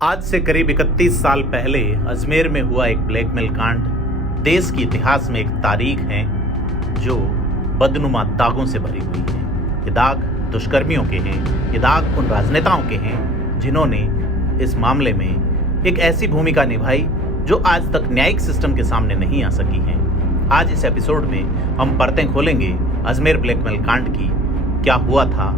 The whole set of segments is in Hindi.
आज से करीब 31 साल पहले अजमेर में हुआ एक ब्लैकमेल कांड देश के इतिहास में एक तारीख है जो बदनुमा दागों से भरी हुई है। ये दाग दुष्कर्मियों के हैं, ये दाग उन राजनेताओं के हैं जिन्होंने इस मामले में एक ऐसी भूमिका निभाई जो आज तक न्यायिक सिस्टम के सामने नहीं आ सकी है। आज इस एपिसोड में हम परतें खोलेंगे अजमेर ब्लैकमेल कांड की। क्या हुआ था,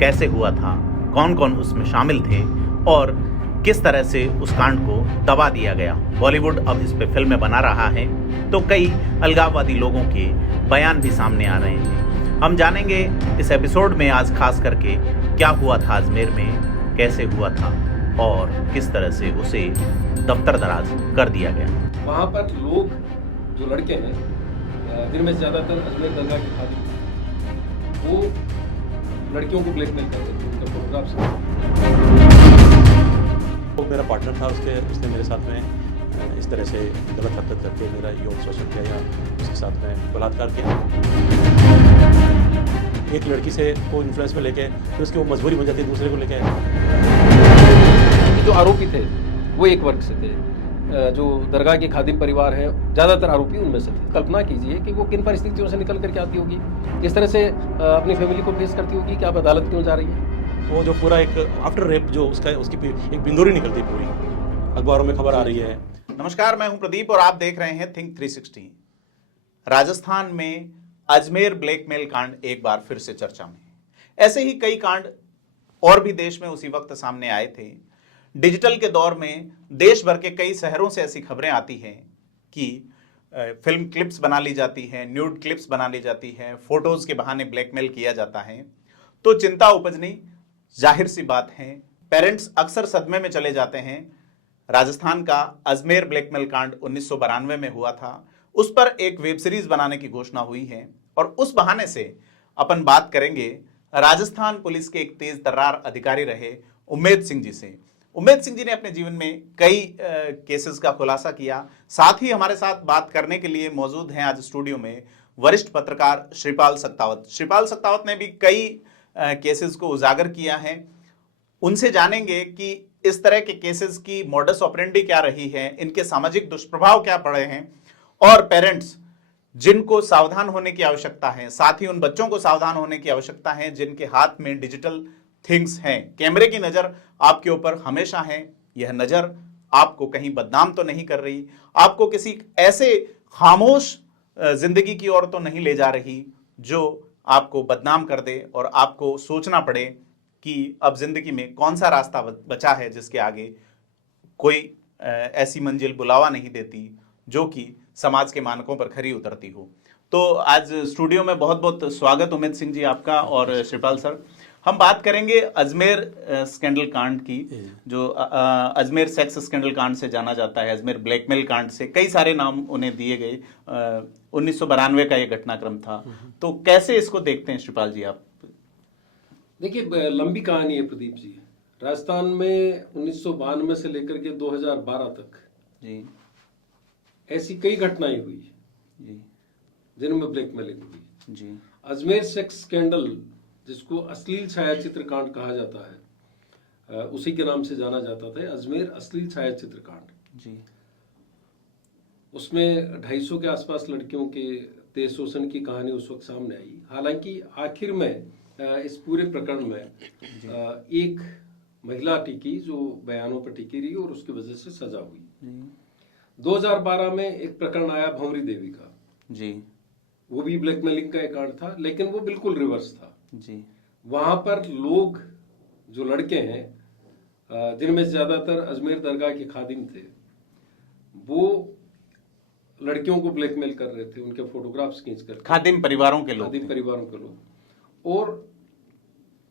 कैसे हुआ था, कौन कौन उसमें शामिल थे और किस तरह से उस कांड को दबा दिया गया। बॉलीवुड अब इस पे फिल्में बना रहा है तो कई अलगाववादी लोगों के बयान भी सामने आ रहे हैं। हम जानेंगे इस एपिसोड में आज खास करके क्या हुआ था अजमेर में, कैसे हुआ था और किस तरह से उसे दफ्तर दराज कर दिया गया। वहाँ पर लोग जो लड़के हैं जिनमें ज़्यादातर अजमेर दरगाह के खादिम, वो लड़कियों को ब्लैकमेल कर रहे थे, उनका फोटोग्राफ्स। वो मेरा पार्टनर था, उसने मेरे साथ में इस तरह से गलत हरकत करके मेरा यौन शोषण किया या उसके साथ में बलात्कार किया। एक लड़की से को इन्फ्लुएंस में लेके फिर उसकी वो मजबूरी बन जाती है दूसरे को लेके। जो आरोपी थे वो एक वर्ग से थे, जो दरगाह के खादिम परिवार है, ज़्यादातर आरोपी उनमें से थे। कल्पना कीजिए कि वो किन परिस्थितियों से निकल करके आती होगी, किस तरह से अपनी फैमिली को फेस करती होगी कि आप अदालत क्यों जा रही है। वो जो पूरा एक आफ्टर रेप जो उसकी एक बिंदुरी निकलती पूरी, अखबारों में खबर आ रही है। नमस्कार, मैं हूं प्रदीप और आप देख रहे हैं थिंक 360। राजस्थान में अजमेर ब्लैकमेल कांड एक बार फिर से चर्चा में। ऐसे ही कई कांड और भी देश में उसी वक्त सामने आए थे। डिजिटल के दौर में देश भर के कई शहरों से ऐसी खबरें आती हैं कि फिल्म क्लिप्स बना ली जाती हैं, न्यूड क्लिप्स बना ली जाती हैं, फोटोज के बहाने ब्लैकमेल किया जाता है। तो चिंता उपजनी जाहिर सी बात है। पेरेंट्स अक्सर सदमे में चले जाते हैं। राजस्थान का अजमेर ब्लैकमेल कांड 1992 में हुआ था, उस पर एक वेब सीरीज बनाने की घोषणा हुई है और उस बहाने से अपन बात करेंगे राजस्थान पुलिस के एक तेज तर्रार अधिकारी रहे उम्मेद सिंह जी से। उम्मेद सिंह जी ने अपने जीवन में कई केसेस का खुलासा किया। साथ ही हमारे साथ बात करने के लिए मौजूद हैं आज स्टूडियो में वरिष्ठ पत्रकार श्रीपाल सत्तावत। श्रीपाल सत्तावत ने भी कई केसेस को उजागर किया है। उनसे जानेंगे कि इस तरह के केसेस की मॉडस ऑपरेंडी क्या रही है, इनके सामाजिक दुष्प्रभाव क्या पड़े हैं और पेरेंट्स जिनको सावधान होने की आवश्यकता है, साथ ही उन बच्चों को सावधान होने की आवश्यकता है जिनके हाथ में डिजिटल थिंग्स हैं। कैमरे की नजर आपके ऊपर हमेशा है। यह नजर आपको कहीं बदनाम तो नहीं कर रही, आपको किसी ऐसे खामोश जिंदगी की ओर तो नहीं ले जा रही जो आपको बदनाम कर दे और आपको सोचना पड़े कि अब जिंदगी में कौन सा रास्ता बचा है जिसके आगे कोई ऐसी मंजिल बुलावा नहीं देती जो कि समाज के मानकों पर खरी उतरती हो। तो आज स्टूडियो में बहुत बहुत स्वागत उम्मेद सिंह जी आपका और श्रीपाल सर। हम बात करेंगे अजमेर स्कैंडल कांड की, जो अजमेर सेक्स स्कैंडल कांड से जाना जाता है, अजमेर ब्लैकमेल कांड से कई सारे नाम उन्हें दिए गए। 1992 का ये घटनाक्रम था। तो कैसे इसको देखते हैं श्रीपाल जी आप? देखिए, लंबी कहानी है प्रदीप जी। राजस्थान में 1992 से लेकर के 2012 तक जी ऐसी कई घटनाएं हुई जी जिनमें ब्लैकमेलिंग हुई जी। अजमेर सेक्स स्कैंडल, जिसको अश्लील छायाचित्र कांड कहा जाता है, उसी के नाम से जाना जाता था, अजमेर अश्लील छायाचित्र कांड जी। उसमें 250 के आसपास लड़कियों के तेज शोषण की कहानी उस वक्त सामने आई। हालांकि आखिर में इस पूरे प्रकरण में एक महिला टिकी जो बयानों पर टिकी रही और उसकी वजह से सजा हुई। 2012 में एक प्रकरण आया भंवरी देवी का जी। वो भी ब्लैकमेलिंग का एक कांड था, लेकिन वो बिल्कुल रिवर्स था जी। वहां पर लोग जो लड़के हैं जिनमें ज्यादातर अजमेर दरगाह के खादिम थे, वो लड़कियों को ब्लैकमेल कर रहे थे, उनके फोटोग्राफ्स खींच कर। खादिम परिवारों के लोग, खादिम परिवारों के लोग। और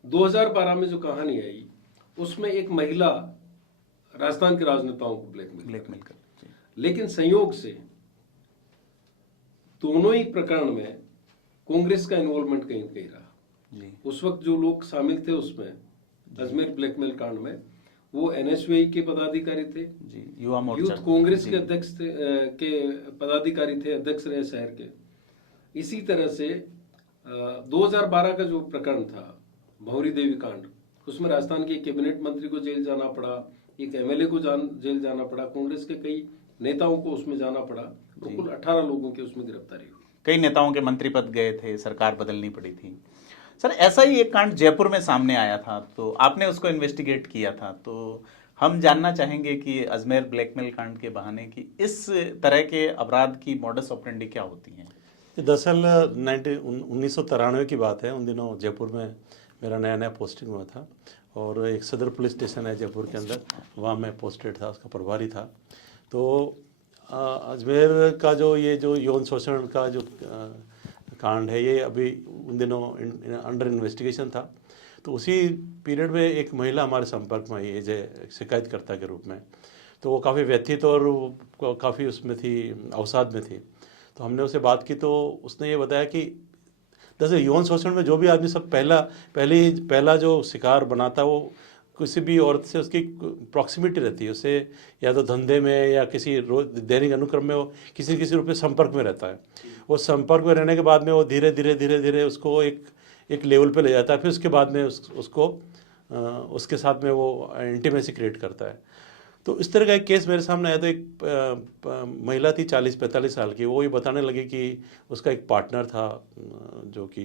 2012 में जो कहानी आई उसमें एक महिला राजस्थान के राजनेताओं को ब्लैकमेल कर, लेकिन संयोग से दोनों ही प्रकरण में कांग्रेस का इन्वॉल्वमेंट कहीं न कहीं रहा जी। उस वक्त जो लोग शामिल थे उसमें अजमेर ब्लैकमेल कांड में, वो एनएसयूआई के पदाधिकारी थे जी, यूथ कांग्रेस के अध्यक्ष थे, के पदाधिकारी थे, अध्यक्ष रहे शहर के। इसी तरह से 2012 का जो प्रकरण था भंवरी देवी कांड, उसमें राजस्थान के कैबिनेट मंत्री को जेल जाना पड़ा, एक एमएलए को जेल जाना पड़ा, कांग्रेस के कई नेताओं को उसमें जाना पड़ा, तो कुल 18 लोगों की उसमें गिरफ्तारी हुई। कई नेताओं के मंत्री पद गए थे, सरकार बदलनी पड़ी थी। सर, ऐसा ही एक कांड जयपुर में सामने आया था, तो आपने उसको इन्वेस्टिगेट किया था, तो हम जानना चाहेंगे कि अजमेर ब्लैकमेल कांड के बहाने की इस तरह के अपराध की मॉडस ऑपरेंडी क्या होती है? दरअसल 1993 की बात है। उन दिनों जयपुर में मेरा नया नया पोस्टिंग हुआ था और एक सदर पुलिस स्टेशन है जयपुर के अंदर, वहाँ मैं पोस्टेड था, उसका प्रभारी था। तो अजमेर का जो यौन शोषण का जो कांड है, ये अभी उन दिनों अंडर इन्वेस्टिगेशन था। तो उसी पीरियड में एक महिला हमारे संपर्क में आई एज ए शिकायतकर्ता के रूप में। तो वो काफ़ी व्यथित और काफ़ी उसमें थी, अवसाद में थी। तो हमने उससे बात की, तो उसने ये बताया कि जैसे यौन शोषण में जो भी आदमी सब पहला जो शिकार बनाता है, वो किसी भी औरत से उसकी प्रॉक्सिमिटी रहती है, उससे या तो धंधे में या किसी दैनिक अनुक्रम में वो किसी रूप में संपर्क में रहता है। वो संपर्क में रहने के बाद में वो धीरे धीरे उसको एक लेवल पे ले जाता है, फिर उसके बाद में उसको उसके साथ में वो इंटीमेसी क्रिएट करता है। तो इस तरह का एक केस मेरे सामने आया। तो एक महिला थी 40-45 साल की, वो ये बताने लगी कि उसका एक पार्टनर था जो कि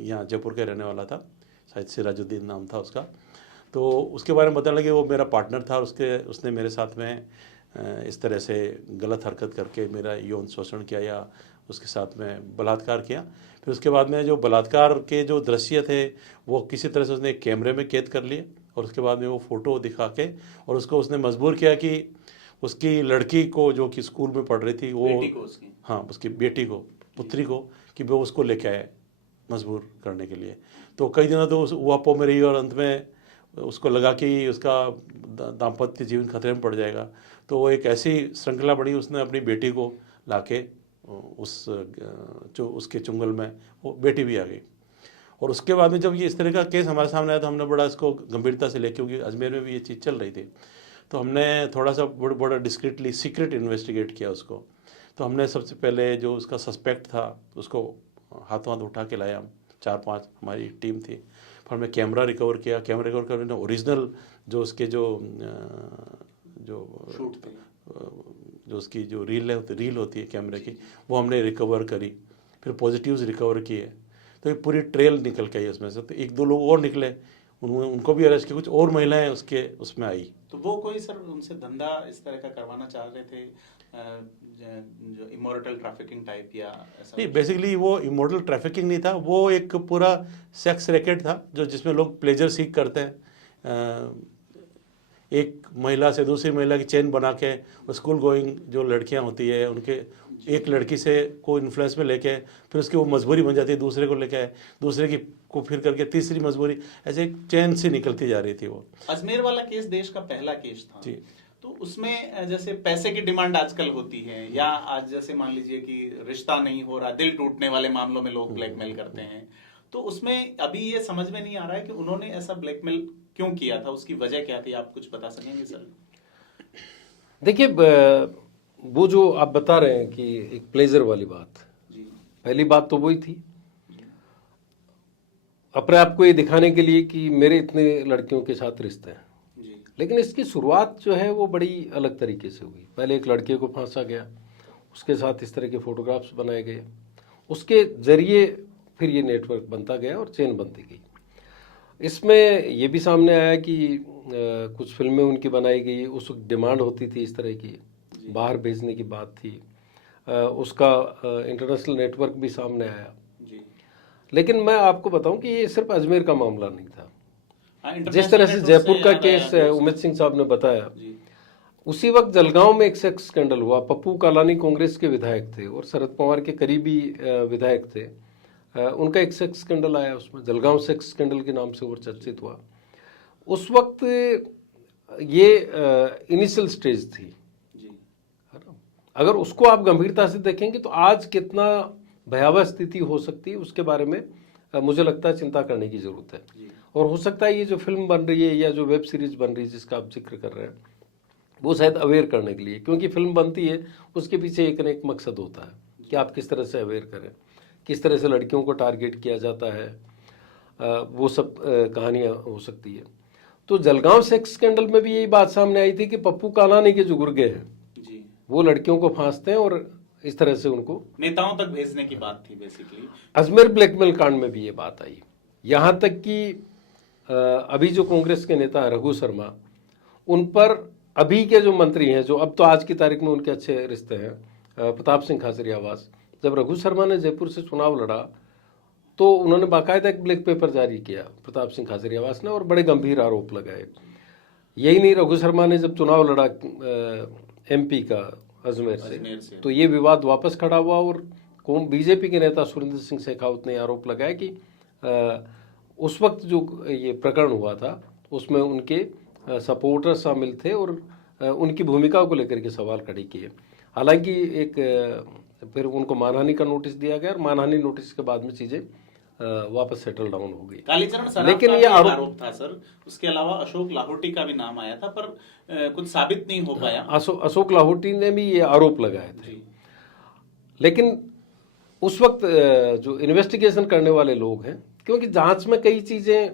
यहाँ जयपुर का रहने वाला था, शायद सिराजुद्दीन नाम था उसका। तो उसके बारे में बताने लगे वो मेरा पार्टनर था, उसने मेरे साथ में इस तरह से गलत हरकत करके मेरा यौन शोषण किया या उसके साथ में बलात्कार किया। फिर उसके बाद में जो बलात्कार के जो दृश्य थे वो किसी तरह से उसने एक कैमरे में कैद कर लिए और उसके बाद में वो फ़ोटो दिखा के और उसको उसने मजबूर किया कि उसकी लड़की को जो कि स्कूल में पढ़ रही थी, वो उसकी बेटी को, पुत्री को, कि वो उसको लेके आए मजबूर करने के लिए। तो कई दिनों तो वो आपो में रही और अंत में उसको लगा कि उसका दाम्पत्य जीवन खतरे में पड़ जाएगा। तो वो एक ऐसी श्रृंखला बनी, उसने अपनी बेटी को लाके उसके चुंगल में वो बेटी भी आ गई। और उसके बाद में जब ये इस तरह का केस हमारे सामने आया तो हमने बड़ा इसको गंभीरता से लिया, क्योंकि अजमेर में भी ये चीज़ चल रही थी। तो हमने थोड़ा सा बड़ा डिस्क्रीटली सीक्रेट इन्वेस्टिगेट किया उसको। तो हमने सबसे पहले जो उसका सस्पेक्ट था उसको हाथों हाथ उठा के लाया, हम 4-5 हमारी टीम थी। फिर हमने कैमरा रिकवर किया, कैमरा रिकवर करने ओरिजिनल जो उसके जो उसकी जो रील होती है कैमरे की, वो हमने रिकवर करी। फिर पॉजिटिव्स रिकवर किए। तो ये पूरी ट्रेल निकल के आई उसमें से। तो 1-2 लोग और निकले, उनको भी अरेस्ट किया, कुछ और महिलाएं उसमें आई। तो वो कोई सर उनसे धंधा इस तरह का करवाना चाह रहे थे, जो इमोरल ट्रैफिकिंग टाइप या ऐसा? नहीं, बेसिकली वो इमोरल ट्रैफिकिंग नहीं था, वो एक पूरा सेक्स रैकेट था जो जिसमें लोग प्लेजर सीख करते हैं। एक महिला से दूसरी महिला की चेन बना के स्कूल गोइंग जो लड़कियां होती है उनके एक लड़की से को इन्फ्लुएंस में लेके फिर उसकी वो मजबूरी बन जाती है, दूसरे को लेके आए, दूसरे की को फिर करके तीसरी मजबूरी, ऐसे एक चेन से निकलती जा रही थी वो। अजमेर वाला केस देश का पहला केस था जी। तो उसमें जैसे पैसे की डिमांड आजकल होती है, या आज जैसे मान लीजिए कि रिश्ता नहीं हो रहा, दिल टूटने वाले मामलों में लोग ब्लैकमेल करते हैं, तो उसमें अभी ये समझ में नहीं आ रहा है कि उन्होंने ऐसा ब्लैकमेल क्यों किया था, उसकी वजह क्या थी? आप कुछ बता सकेंगे सर? देखिए, वो जो आप बता रहे हैं कि एक प्लेजर वाली बात, पहली बात तो वही थी, अपने आप को ये दिखाने के लिए कि मेरे इतने लड़कियों के साथ रिश्ते हैं। लेकिन इसकी शुरुआत जो है वो बड़ी अलग तरीके से हुई। पहले एक लड़के को फांसा गया, उसके साथ इस तरह के फोटोग्राफ्स बनाए गए, उसके जरिए फिर ये नेटवर्क बनता गया और चेन बनती गई। इसमें ये भी सामने आया कि कुछ फिल्में उनकी बनाई गई, उस वक्त डिमांड होती थी इस तरह की, बाहर भेजने की बात थी, उसका इंटरनेशनल नेटवर्क भी सामने आया। लेकिन मैं आपको बताऊं कि ये सिर्फ अजमेर का मामला नहीं था। जिस तरह से जयपुर का केस उमेश सिंह साहब ने बताया, उसी वक्त जलगांव में एक सेक्स स्कैंडल हुआ। पप्पू कालानी कांग्रेस के विधायक थे और शरद पवार के करीबी विधायक थे, उनका एक सेक्स स्कैंडल आया, उसमें जलगांव सेक्स स्कैंडल के नाम से वो चर्चित हुआ। उस वक्त ये इनिशियल स्टेज थी, है ना। अगर उसको आप गंभीरता से देखेंगे तो आज कितना भयावह स्थिति हो सकती है उसके बारे में मुझे लगता है चिंता करने की जरूरत है। और हो सकता है ये जो फिल्म बन रही है या जो वेब सीरीज बन रही है जिसका आप जिक्र कर रहे हैं, वो शायद अवेयर करने के लिए, क्योंकि फिल्म बनती है उसके पीछे एक न एक मकसद होता है कि आप किस तरह से अवेयर करें, किस तरह से लड़कियों को टारगेट किया जाता है, वो सब कहानियाँ हो सकती है। तो जलगांव सेक्स स्कैंडल में भी यही बात सामने आई थी कि पप्पू कालानी के जो गुर्गे हैं जी, वो लड़कियों को फांसते हैं और इस तरह से उनको नेताओं तक भेजने की बात थी बेसिकली। अजमेर ब्लैकमेल कांड में भी ये बात आई। यहाँ तक कि अभी जो कांग्रेस के नेता है रघु शर्मा, उन पर अभी के जो मंत्री हैं, जो अब तो आज की तारीख में उनके अच्छे रिश्ते हैं, प्रताप सिंह खाचरियावास, जब रघु शर्मा ने जयपुर से चुनाव लड़ा तो उन्होंने बाकायदा एक ब्लैक पेपर जारी किया प्रताप सिंह खाचरियावास ने, और बड़े गंभीर आरोप लगाए। यही नहीं, रघु शर्मा ने जब चुनाव लड़ा एमपी का अजमेर से, तो ये विवाद वापस खड़ा हुआ और बीजेपी के नेता सुरेंद्र सिंह शेखावत ने आरोप लगाया कि उस वक्त जो ये प्रकरण हुआ था उसमें उनके सपोर्टर शामिल थे और उनकी भूमिका को लेकर के सवाल खड़े किए। हालांकि एक फिर उनको मानहानि का नोटिस दिया गया और मानहानि नोटिस के बाद में चीजें वापस सेटल डाउन हो गई। कालीचरण सराफ लेकिन का ये भी आरोप था सर, उसके अलावा अशोक लाहोटी का भी नाम आया था, पर कुछ साबित नहीं हो पाया। अशोक लाहोटी ने भी ये आरोप लगाए थे, लेकिन उस वक्त जो इन्वेस्टिगेशन करने वाले लोग हैं, क्योंकि जांच में कई चीजें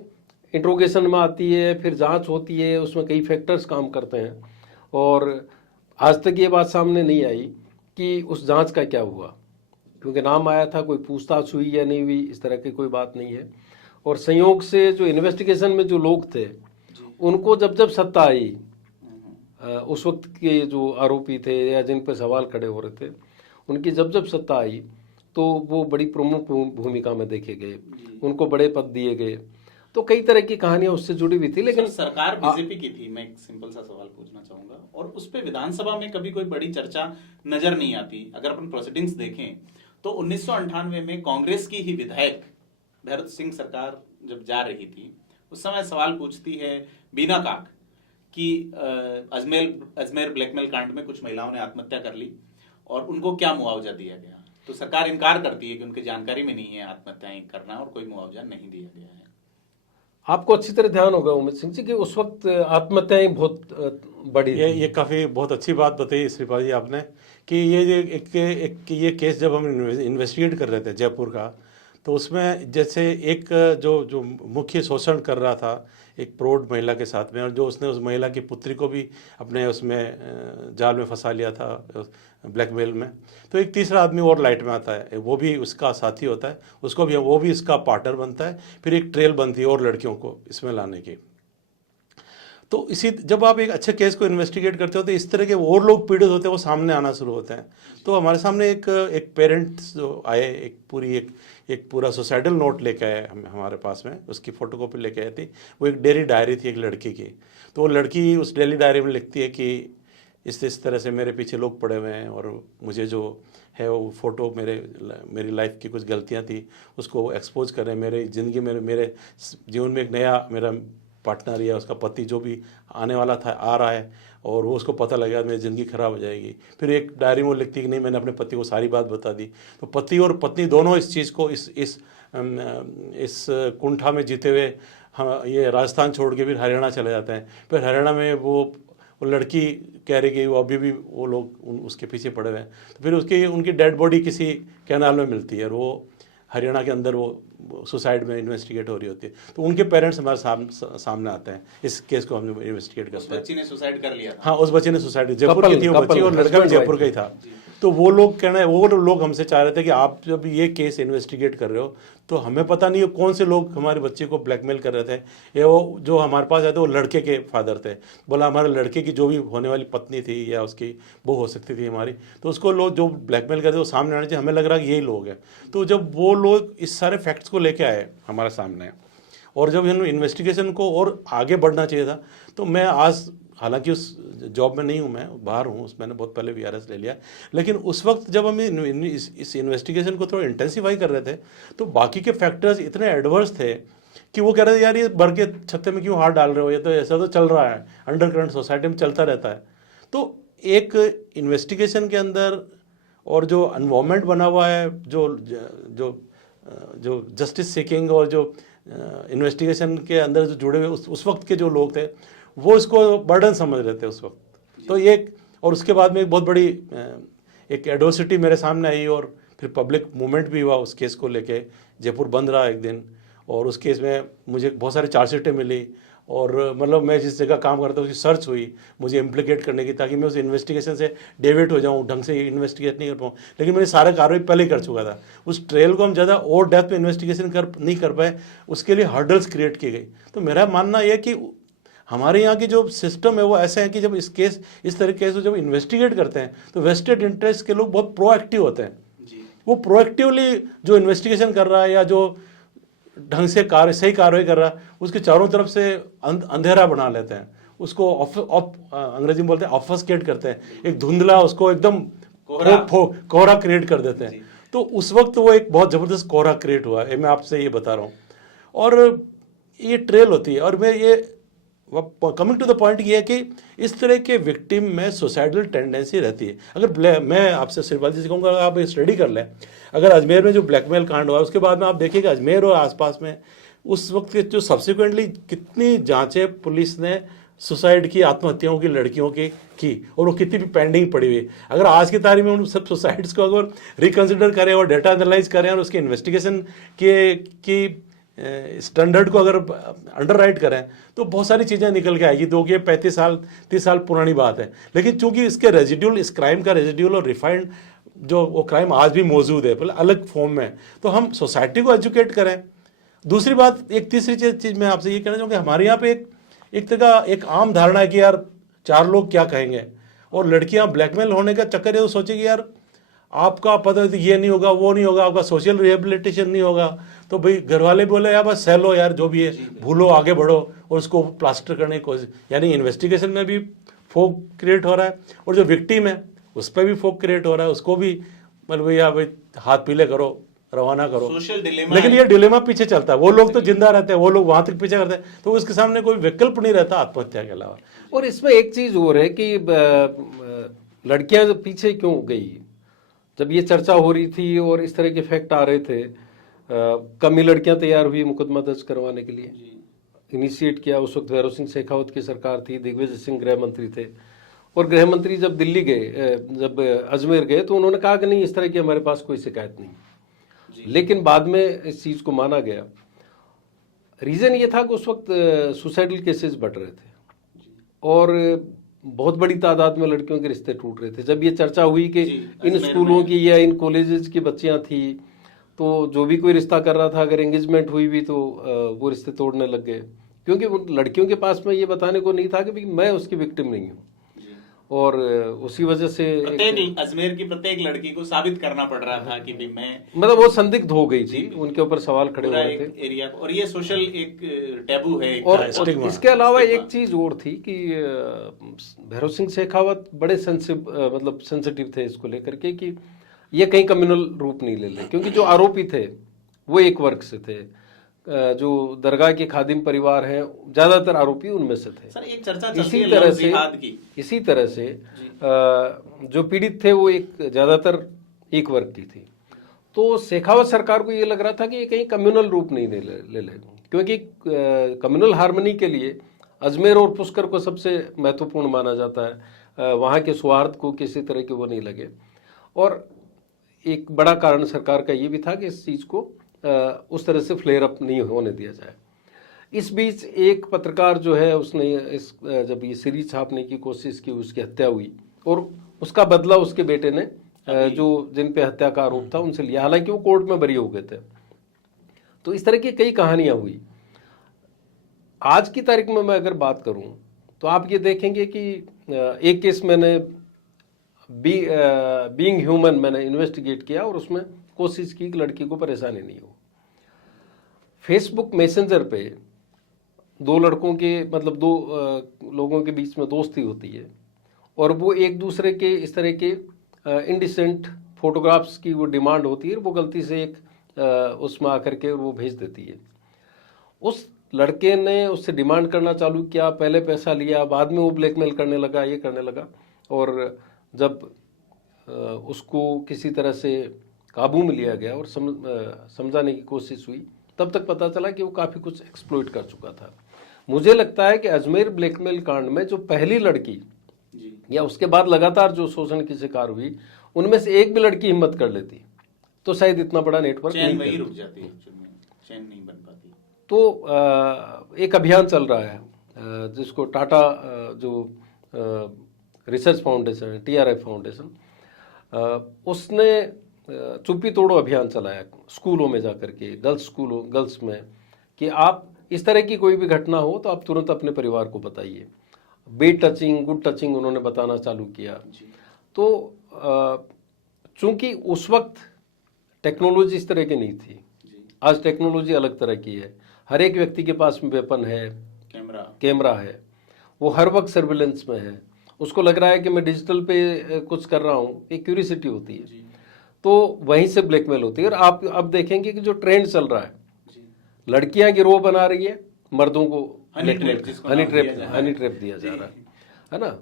इंट्रोगेशन में आती है, फिर जांच होती है, उसमें कई फैक्टर्स काम करते हैं, और आज तक ये बात सामने नहीं आई कि उस जांच का क्या हुआ, क्योंकि नाम आया था, कोई पूछताछ हुई या नहीं हुई, इस तरह की कोई बात नहीं है। और संयोग से जो इन्वेस्टिगेशन में जो लोग थे उनको जब जब सत्ता आई, उस वक्त के जो आरोपी थे या जिन पर सवाल खड़े हो रहे थे, उनकी जब जब सत्ता आई तो वो बड़ी प्रमुख भूमिका में देखे गए, उनको बड़े पद दिए गए। तो कई तरह की कहानियां उससे जुड़ी हुई थी। लेकिन सरकार बीजेपी की थी। मैं एक सिंपल सा सवाल पूछना चाहूंगा, और उस पे विधानसभा में कभी कोई बड़ी चर्चा नजर नहीं आती। अगर अपन प्रोसीडिंग्स देखें तो 1998 में कांग्रेस की ही विधायक भरत सिंह सरकार जब जा रही थी, उस समय सवाल पूछती है बीना काक कि अजमेर ब्लैकमेल कांड में कुछ महिलाओं ने आत्महत्या कर ली और उनको क्या मुआवजा दिया गया, तो सरकार इनकार करती है कि उनकी जानकारी में नहीं है आत्महत्याएं करना और कोई मुआवजा नहीं दिया गया है। आपको अच्छी तरह ध्यान होगा उमेश सिंह जी कि उस वक्त आत्महत्याएं बहुत बड़ी ये काफ़ी बहुत अच्छी बात बताई श्रीपाल जी आपने कि ये ये केस जब हम इन्वेस्टिगेट कर रहे थे जयपुर का, तो उसमें जैसे एक जो मुख्य शोषण कर रहा था एक प्रौढ़ महिला के साथ में, और जो उसने उस महिला की पुत्री को भी अपने उसमें जाल में फंसा लिया था ब्लैकमेल में, तो एक तीसरा आदमी और लाइट में आता है, वो भी उसका साथी होता है, उसको भी वो भी इसका पार्टनर बनता है। फिर एक ट्रेल बनती है और लड़कियों को इसमें लाने की। तो इसी जब आप एक अच्छे केस को इन्वेस्टिगेट करते हो तो इस तरह के और लोग पीड़ित होते हैं, वो सामने आना शुरू होते हैं। तो हमारे सामने एक पेरेंट्स जो आए, एक पूरा सुसाइडल नोट लेके आए हमारे पास में, उसकी फोटोकॉपी लेके आई थी। वो एक डेली डायरी थी एक लड़की की। तो वो लड़की उस डेली डायरी में लिखती है कि इस तरह से मेरे पीछे लोग पड़े हुए हैं और मुझे जो है वो फ़ोटो मेरी लाइफ की कुछ गलतियाँ थी उसको एक्सपोज कर रहे हैं। मेरी ज़िंदगी में मेरे जीवन में एक नया मेरा पार्टनर या उसका पति जो भी आने वाला था आ रहा है, और वो उसको पता लगा मेरी ज़िंदगी ख़राब हो जाएगी। फिर एक डायरी में लिखती कि नहीं, मैंने अपने पति को सारी बात बता दी। तो पति और पत्नी दोनों इस चीज़ को इस कुंठा में जीते हुए हम ये राजस्थान छोड़ के फिर हरियाणा चले जाते हैं। फिर हरियाणा में वो लड़की कह रही कि वो अभी भी वो लोग उसके पीछे पड़े हुए हैं। तो फिर उनकी डेड बॉडी किसी कैनाल में मिलती है और वो हरियाणा के अंदर वो सुसाइड में इन्वेस्टिगेट हो रही होती है। तो उनके पेरेंट्स हमारे सामने आते हैं, इस केस को हम इन्वेस्टिगेट करते हैं। बच्ची ने सुसाइड कर लिया था। हाँ, उस बच्चे ने सुसाइड, जयपुर की थी वो बच्ची और लड़का भी जयपुर का ही था। तो वो लोग हमसे चाह रहे थे कि आप जब ये केस इन्वेस्टिगेट कर रहे हो तो हमें पता नहीं है कौन से लोग हमारे बच्चे को ब्लैकमेल कर रहे थे। ये वो जो हमारे पास आए थे वो लड़के के फादर थे। बोला हमारे लड़के की जो भी होने वाली पत्नी थी या उसकी वो हो सकती थी हमारी, तो उसको लोग जो ब्लैकमेल करते वो सामने आने चाहिए। हमें लग रहा कि यही लोग हैं। तो जब वो लोग इस सारे फैक्ट्स को लेके आए हमारे सामने, और जब इन इन्वेस्टिगेशन को और आगे बढ़ना चाहिए था, तो मैं आज हालांकि उस जॉब में नहीं हूँ, मैं बाहर हूँ, मैंने बहुत पहले VRS ले लिया, लेकिन उस वक्त जब हम इस इन्वेस्टिगेशन को थोड़ा इंटेंसीफाई कर रहे थे तो बाकी के फैक्टर्स इतने एडवर्स थे कि वो कह रहे थे यार ये भर के छत्ते में क्यों हाथ डाल रहे हो, ये तो ऐसा तो चल रहा है, अंडरकरंट सोसाइटी में चलता रहता है। तो एक इन्वेस्टिगेशन के अंदर और जो एनवायरनमेंट बना हुआ है, जो जस्टिस सीकिंग और जो इन्वेस्टिगेशन के अंदर जो जुड़े हुए उस वक्त के जो लोग थे वो इसको बर्डन समझ रहे थे उस वक्त। तो ये और उसके बाद में एक बहुत बड़ी एक एडवर्सिटी मेरे सामने आई और फिर पब्लिक मूवमेंट भी हुआ उस केस को लेके। जयपुर बंद रहा एक दिन और उस केस में मुझे बहुत सारी चार्जशीटें मिली और मतलब मैं जिस जगह काम करता हूँ उसकी सर्च हुई मुझे इम्प्लीकेट करने की, ताकि मैं उस इन्वेस्टिगेशन से डेविएट हो जाऊँ, ढंग से इन्वेस्टिगेट नहीं कर पाऊँ। लेकिन मैंने सारा कार्रवाई पहले ही कर चुका था। उस ट्रेल को हम ज़्यादा और डेप्थ में इन्वेस्टिगेशन नहीं कर पाए, उसके लिए हर्डल्स क्रिएट की गई। तो मेरा मानना यह कि हमारे यहाँ की जो सिस्टम है वो ऐसा है कि जब इस तरह के केस जब इन्वेस्टिगेट करते हैं तो वेस्टेड इंटरेस्ट के लोग बहुत प्रोएक्टिव होते हैं। वो प्रोएक्टिवली जो इन्वेस्टिगेशन कर रहा है या जो ढंग से सही कार्रवाई कर रहा है उसके चारों तरफ से अंधेरा बना लेते हैं, उसको अंग्रेजी में बोलते हैं ऑफस्केट करते हैं, एक धुंधला उसको एकदम कोहरा क्रिएट कर देते हैं। तो उस वक्त वो एक बहुत ज़बरदस्त कोहरा क्रिएट हुआ है, मैं आपसे ये बता रहा हूँ। और ये ट्रेल होती है। और मैं ये कमिंग टू द पॉइंट ये है कि इस तरह के विक्टिम में सुसाइडल टेंडेंसी रहती है। अगर मैं आपसे सिर्फ से कहूँगा आप स्टडी कर लें, अगर अजमेर में जो ब्लैकमेल कांड हुआ उसके बाद में आप देखिएगा अजमेर और आसपास में उस वक्त के जो सब्सिक्वेंटली कितनी जांचें पुलिस ने सुसाइड की, आत्महत्याओं की, लड़कियों की और वो कितनी भी पेंडिंग पड़ी हुई। अगर आज की तारीख में उन सब सुसाइड्स को अगर रिकन्सिडर करें और डेटा एनालाइज करें और उसके इन्वेस्टिगेशन की स्टैंडर्ड को अगर अंडर राइट करें तो बहुत सारी चीज़ें निकल के आएगी। तो ये 35 साल 30 साल पुरानी बात है, लेकिन चूंकि इसके रेजिड्यूल, इस क्राइम का रेजिड्यूल और रिफाइंड जो वो क्राइम आज भी मौजूद है अलग फॉर्म में, तो हम सोसाइटी को एजुकेट करें। दूसरी बात, एक तीसरी चीज़ मैं आपसे ये कहना चाहूँगा, हमारे यहाँ पे एक तरह एक आम धारणा है कि यार 4 लोग क्या कहेंगे, और लड़कियाँ ब्लैकमेल होने का चक्कर ये तो सोचेगी यार आपका पता ये नहीं होगा, वो नहीं होगा, आपका सोशल रिहेबिलिटेशन नहीं होगा, तो भाई घर वाले बोले यार बस सह लो यार, जो भी है भूलो, आगे बढ़ो, और उसको प्लास्टर करने की कोशिश। यानी इन्वेस्टिगेशन में भी फोक क्रिएट हो रहा है और जो विक्टिम है उस पर भी फोक क्रिएट हो रहा है, उसको भी मतलब भैया भाई हाथ पीले करो, रवाना करो। सोशल डिलेमा, लेकिन ये डिलेमा पीछे चलता है, वो लोग तो जिंदा रहते हैं, वो लोग वहां तक पीछे करते हैं, तो उसके सामने कोई विकल्प नहीं रहता आत्महत्या के अलावा। और इसमें एक चीज और है कि लड़कियां पीछे क्यों गई। जब ये चर्चा हो रही थी और इस तरह के फैक्ट आ रहे थे, कम ही लड़कियां तैयार हुई मुकदमा दर्ज करवाने के लिए। इनिशिएट किया उस वक्त भैरव सिंह शेखावत की सरकार थी, दिग्विजय सिंह गृह मंत्री थे, और गृह मंत्री जब दिल्ली गए, जब अजमेर गए, तो उन्होंने कहा कि नहीं इस तरह की हमारे पास कोई शिकायत नहीं। लेकिन बाद में इस चीज को माना गया। रीजन ये था कि उस वक्त सुसाइडल केसेस बढ़ रहे थे और बहुत बड़ी तादाद में लड़कियों के रिश्ते टूट रहे थे। जब ये चर्चा हुई कि इन स्कूलों की या इन कॉलेजेस की बच्चियां थी, तो जो भी कोई रिश्ता कर रहा था, अगर एंगेजमेंट हुई भी तो वो रिश्ते तोड़ने लग गए, क्योंकि वो लड़कियों के पास में ये बताने को नहीं था कि मैं उसकी विक्टिम नहीं हूँ। और उसी वजह से अजमेर की प्रत्येक लड़की को साबित करना पड़ रहा था कि भाई मैं, मतलब वो संदिग्ध हो गई थी, उनके ऊपर सवाल खड़े हो रहे थे एरिया को। और ये सोशल एक टैबू है। और इसके अलावा एक चीज और थी कि भैरव सिंह शेखावत बड़े मतलब सेंसिटिव थे इसको लेकर के कि ये कहीं कम्युनल रूप नहीं ले ले, क्योंकि जो आरोपी थे वो एक वर्ग से थे, जो दरगाह के खादिम परिवार हैं ज्यादातर आरोपी उनमें से थे। सर एक चर्चा इसी तरह से जो पीड़ित थे वो एक ज्यादातर एक वर्ग की थी। तो शेखावत सरकार को ये लग रहा था कि ये कहीं कम्युनल रूप नहीं ले ले, क्योंकि कम्युनल हार्मनी के लिए अजमेर और पुष्कर को सबसे महत्वपूर्ण माना जाता है। वहाँ के सौहार्द को किसी तरह के वो नहीं लगे, और एक बड़ा कारण सरकार का ये भी था कि इस चीज को उस तरह से फ्लेयर अप नहीं होने दिया जाए। इस बीच एक पत्रकार जो है उसने जब ये सीरीज छापने की कोशिश की, उसकी हत्या हुई और उसका बदला उसके बेटे ने जो जिन पे हत्या का आरोप था उनसे लिया, हालांकि वो कोर्ट में बरी हो गए थे। तो इस तरह की कई कहानियां हुई। आज की तारीख में मैं अगर बात करूं तो आप ये देखेंगे कि एक केस मैंने बीइंग ह्यूमन मैंने इन्वेस्टिगेट किया और उसमें कोशिश की कि लड़की को परेशानी नहीं हो। फेसबुक मैसेंजर पे दो लड़कों के मतलब दो लोगों के बीच में दोस्ती होती है और वो एक दूसरे के इस तरह के इंडिसेंट फोटोग्राफ्स की वो डिमांड होती है, वो गलती से एक उसमें आकर के वो भेज देती है। उस लड़के ने उससे डिमांड करना चालू किया, पहले पैसा लिया, बाद में वो ब्लैकमेल करने लगा, ये करने लगा, और जब उसको किसी तरह से काबू में लिया गया और समझाने की कोशिश हुई, तब तक पता चला कि वो काफ़ी कुछ एक्सप्लॉइट कर चुका था। मुझे लगता है कि अजमेर ब्लैकमेल कांड में जो पहली लड़की या उसके बाद लगातार जो शोषण की शिकार हुई, उनमें से एक भी लड़की हिम्मत कर लेती तो शायद इतना बड़ा नेटवर्क नहीं रुक जाती, चेन नहीं बन पाती। तो एक अभियान चल रहा है जिसको टाटा जो रिसर्च फाउंडेशन है, TRI फाउंडेशन, उसने चुप्पी तोड़ो अभियान चलाया स्कूलों में जाकर के, गर्ल्स में, कि आप इस तरह की कोई भी घटना हो तो आप तुरंत अपने परिवार को बताइए। बेड टचिंग, गुड टचिंग उन्होंने बताना चालू किया। तो चूंकि उस वक्त टेक्नोलॉजी इस तरह की नहीं थी, आज टेक्नोलॉजी अलग तरह की है। हर एक व्यक्ति के पास वेपन है, कैमरा है, वो हर वक्त सर्विलेंस में है, उसको लग रहा है कि मैं डिजिटल पे कुछ कर रहा हूँ, एक क्यूरियोसिटी होती है, तो वहीं से ब्लैकमेल होती है। और आप अब देखेंगे कि जो ट्रेंड चल रहा है, लड़कियां गिरोह बना रही है, मर्दों को हनी ट्रैप दिया जा रहा है ना।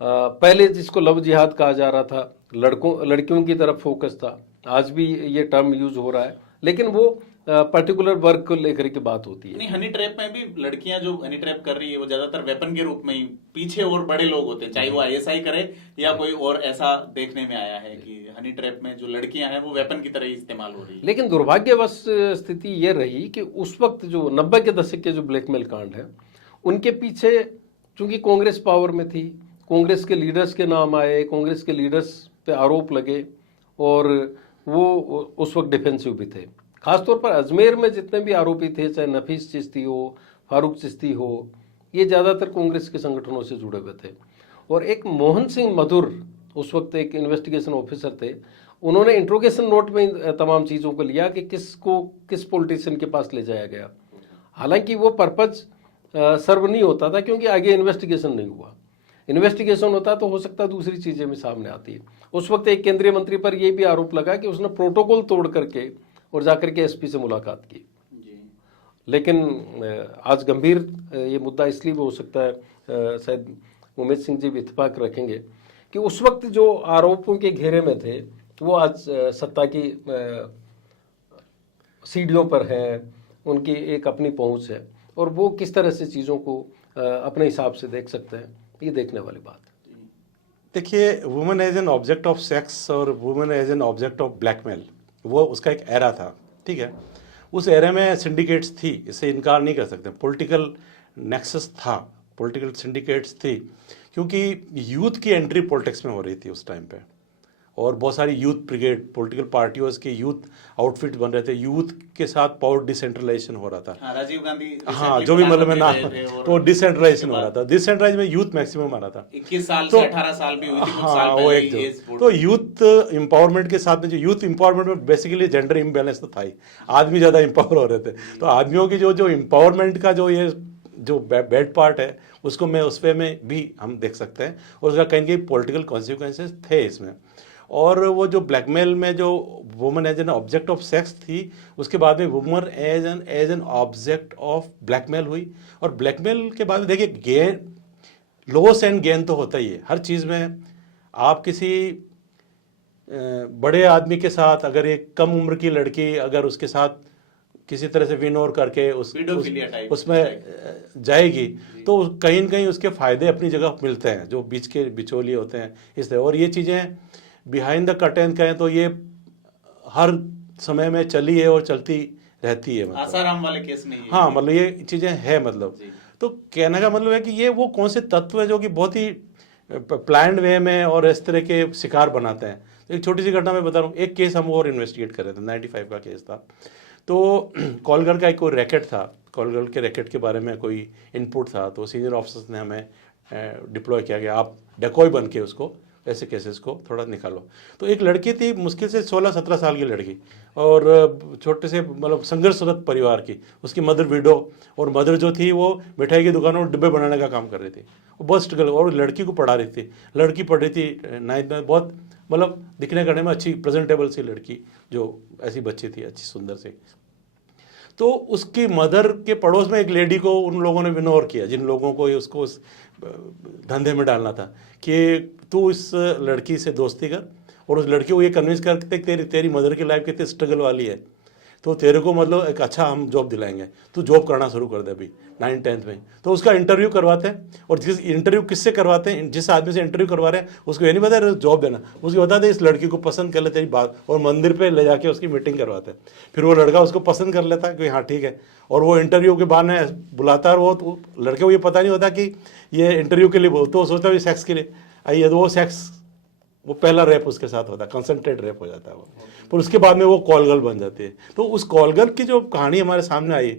पहले जिसको लव जिहाद कहा जा रहा था, लड़कियों की तरफ फोकस था, आज भी ये टर्म यूज हो रहा है, लेकिन वो पर्टिकुलर वर्ग को लेकर के बात होती है। नहीं, हनी ट्रैप में भी लड़कियां जो हनी ट्रैप कर रही है वो ज्यादातर वेपन के रूप में ही, पीछे और बड़े लोग होते हैं, चाहे वो ISI करे या कोई और। ऐसा देखने में आया है कि हनी ट्रैप में जो लड़कियां हैं वो वेपन की तरह ही इस्तेमाल हो रही है। लेकिन दुर्भाग्यवश स्थिति ये रही कि उस वक्त जो 90 के दशक के जो ब्लैकमेल कांड है, उनके पीछे चूंकि कांग्रेस पावर में थी, कांग्रेस के लीडर्स के नाम आए, कांग्रेस के लीडर्स पे आरोप लगे, और वो उस वक्त डिफेंसिव भी थे। खासतौर पर अजमेर में जितने भी आरोपी थे, चाहे नफीस चिश्ती हो, फारूक चिश्ती हो, ये ज़्यादातर कांग्रेस के संगठनों से जुड़े हुए थे। और एक मोहन सिंह मधुर उस वक्त एक इन्वेस्टिगेशन ऑफिसर थे, उन्होंने इंट्रोगेशन नोट में तमाम चीज़ों को लिया कि किसको किस पॉलिटिशियन के पास ले जाया गया। हालांकि वो पर्पज सर्व नहीं होता था, क्योंकि आगे इन्वेस्टिगेशन नहीं हुआ। इन्वेस्टिगेशन होता तो हो सकता है दूसरी चीज़ें भी सामने आती है। उस वक्त एक केंद्रीय मंत्री पर यह भी आरोप लगा कि उसने प्रोटोकॉल तोड़ करके और जाकर के SP से मुलाकात की। लेकिन आज गंभीर ये मुद्दा इसलिए भी हो सकता है, शायद उमेश सिंह जी भी इत्तेफाक रखेंगे, कि उस वक्त जो आरोपों के घेरे में थे वो आज सत्ता की सीढ़ियों पर हैं, उनकी एक अपनी पहुंच है, और वो किस तरह से चीज़ों को अपने हिसाब से देख सकते हैं, ये देखने वाली बात है। देखिए, women as an object of sex और women as an object of blackmail, वो उसका एक एरा था, ठीक है। उस एरा में सिंडिकेट्स थी, इससे इनकार नहीं कर सकते। पॉलिटिकल नेक्सस था, पॉलिटिकल सिंडिकेट्स थी, क्योंकि यूथ की एंट्री पॉलिटिक्स में हो रही थी उस टाइम पे, और बहुत सारी यूथ ब्रिगेड, पॉलिटिकल पार्टियों के यूथ आउटफिट बन रहे थे, यूथ के साथ पावर डिसेंट्रलाइजेशन हो रहा था। राजीव गांधी, हाँ, जो भी मतलब मैं नाम, तो डिसेंट्रलाइजेशन हो रहा था। डिसेंट्रलाइज में यूथ मैक्सिमम आ रहा था, 21 साल से 18 साल भी हुई थी, हाँ, वो एक तो यूथ एम्पावरमेंट के साथ में, जो यूथ एम्पावरमेंट में बेसिकली जेंडर इम्बैलेंस तो था ही, आदमी ज़्यादा एम्पावर हो रहे थे। तो आदमियों की जो एम्पावरमेंट का जो बैड पार्ट है, उसको मैं उस वे में भी हम देख सकते हैं, और उसका कहीं कहीं पॉलिटिकल कॉन्सिक्वेंसेस थे इसमें। और वो जो ब्लैकमेल में जो woman as an object of sex थी, उसके बाद में woman as an object of blackmail हुई। और ब्लैकमेल के बाद में देखिए, गेन, लॉस एंड गेन तो होता ही है हर चीज़ में। आप किसी बड़े आदमी के साथ, अगर एक कम उम्र की लड़की अगर उसके साथ किसी तरह से विन ओवर करके उसमें जाएगी, तो कहीं न कहीं उसके फ़ायदे अपनी जगह मिलते हैं, जो बीच के बिचौलिए होते हैं इस तरह। और ये चीज़ें बिहाइंड द कर्टेन कहें तो ये हर समय में चली है और चलती रहती है, मतलब आसाराम वाले केस नहीं है। हाँ, मतलब ये चीज़ें हैं, मतलब तो कहने का मतलब है कि ये वो कौन से तत्व है जो कि बहुत ही प्लान्ड वे में और इस तरह के शिकार बनाते हैं। एक छोटी सी घटना मैं बता रहा हूँ, एक केस हम और इन्वेस्टिगेट कर रहे थे, 95 का केस था। तो कॉलगढ़ का एक कोई रैकेट था, कॉलगढ़ के रैकेट के बारे में कोई इनपुट था, तो सीनियर ऑफिसर्स ने हमें डिप्लॉय किया गया, आप डेकोय बन के उसको, ऐसे केसेस को थोड़ा निकालो। तो एक लड़की थी, मुश्किल से 16-17 साल की लड़की, और छोटे से मतलब संघर्षरत परिवार की, उसकी मदर विडो, और मदर जो थी वो मिठाई की दुकानों में डिब्बे बनाने का काम कर रही थी, वो बहुत स्ट्रगल, और लड़की को पढ़ा रही थी। लड़की पढ़ रही थी 9th में, बहुत मतलब दिखने करने में अच्छी प्रेजेंटेबल सी लड़की, जो ऐसी बच्ची थी अच्छी सुंदर सी। तो उसकी मदर के पड़ोस में एक लेडी को उन लोगों ने विनोर किया, जिन लोगों को उसको उस धंधे में डालना था, कि तू इस लड़की से दोस्ती कर, और उस लड़की को ये कन्विंस करते तेरी मदर की लाइफ कितनी स्ट्रगल वाली है, तो तेरे को मतलब एक अच्छा हम जॉब दिलाएंगे, तू जॉब करना शुरू कर दे अभी 9th-10th में। तो उसका इंटरव्यू करवाते हैं, और जिस इंटरव्यू किससे करवाते हैं, जिस आदमी से इंटरव्यू करवा रहे हैं उसको ये नहीं पता जॉब देना, उसको बताते इस लड़की को पसंद कर लेते हैं बात, और मंदिर पे ले जाके उसकी मीटिंग करवाते हैं। फिर वो लड़का उसको पसंद कर लेता है कि हाँ ठीक है, और वो इंटरव्यू के बाद में बुलाता है, और वो लड़के को ये पता नहीं होता कि ये इंटरव्यू के लिए तो सोचता है सेक्स के लिए आई है, तो वो सेक्स वो पहला रेप उसके साथ होता है, कंसंट्रेट रेप हो जाता है वो, पर उसके बाद में वो कॉल गर्ल बन जाती है। तो उस कॉल गर्ल की जो कहानी हमारे सामने आई,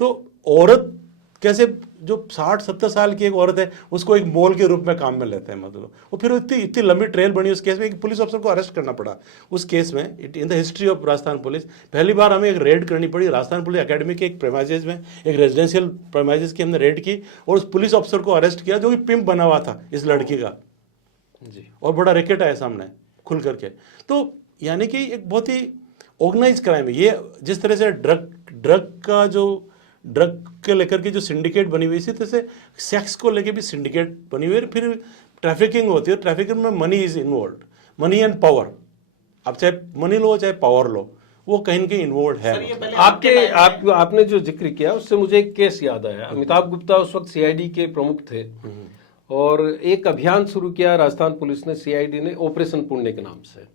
तो औरत कैसे जो 60-70 साल की एक औरत है उसको एक मोल के रूप में काम में लेते हैं, मतलब वो फिर इतनी इतनी लंबी ट्रेल बनी उस केस में, एक पुलिस ऑफिसर को अरेस्ट करना पड़ा उस केस में। In the history of Rajasthan police पहली बार हमें एक रेड करनी पड़ी राजस्थान पुलिस अकेडमी के एक प्रेमाइजेज में, एक रेजिडेंशियल प्रेमाइजेज की हमने रेड की, और उस पुलिस ऑफिसर को अरेस्ट किया जो कि पिम्प बना हुआ था इस लड़की का जी, और बड़ा रैकेट आया सामने खुल करके। तो यानी कि एक बहुत ही ऑर्गेनाइज क्राइम है ये, जिस तरह से ड्रग के लेकर के जो सिंडिकेट बनी हुई, इसी तरह से सेक्स को लेकर भी सिंडिकेट बनी हुई है। फिर ट्रैफिकिंग होती है, ट्रैफिकिंग में money is involve, money and power, आप चाहे मनी लो चाहे पावर लो, वो कहीं ना कहीं इन्वॉल्व है। आपने जो जिक्र किया उससे मुझे एक केस याद आया। अमिताभ गुप्ता उस वक्त सीआईडी के प्रमुख थे, और एक अभियान शुरू किया राजस्थान पुलिस ने, सीआईडी ने, ऑपरेशन पुण्य के नाम से।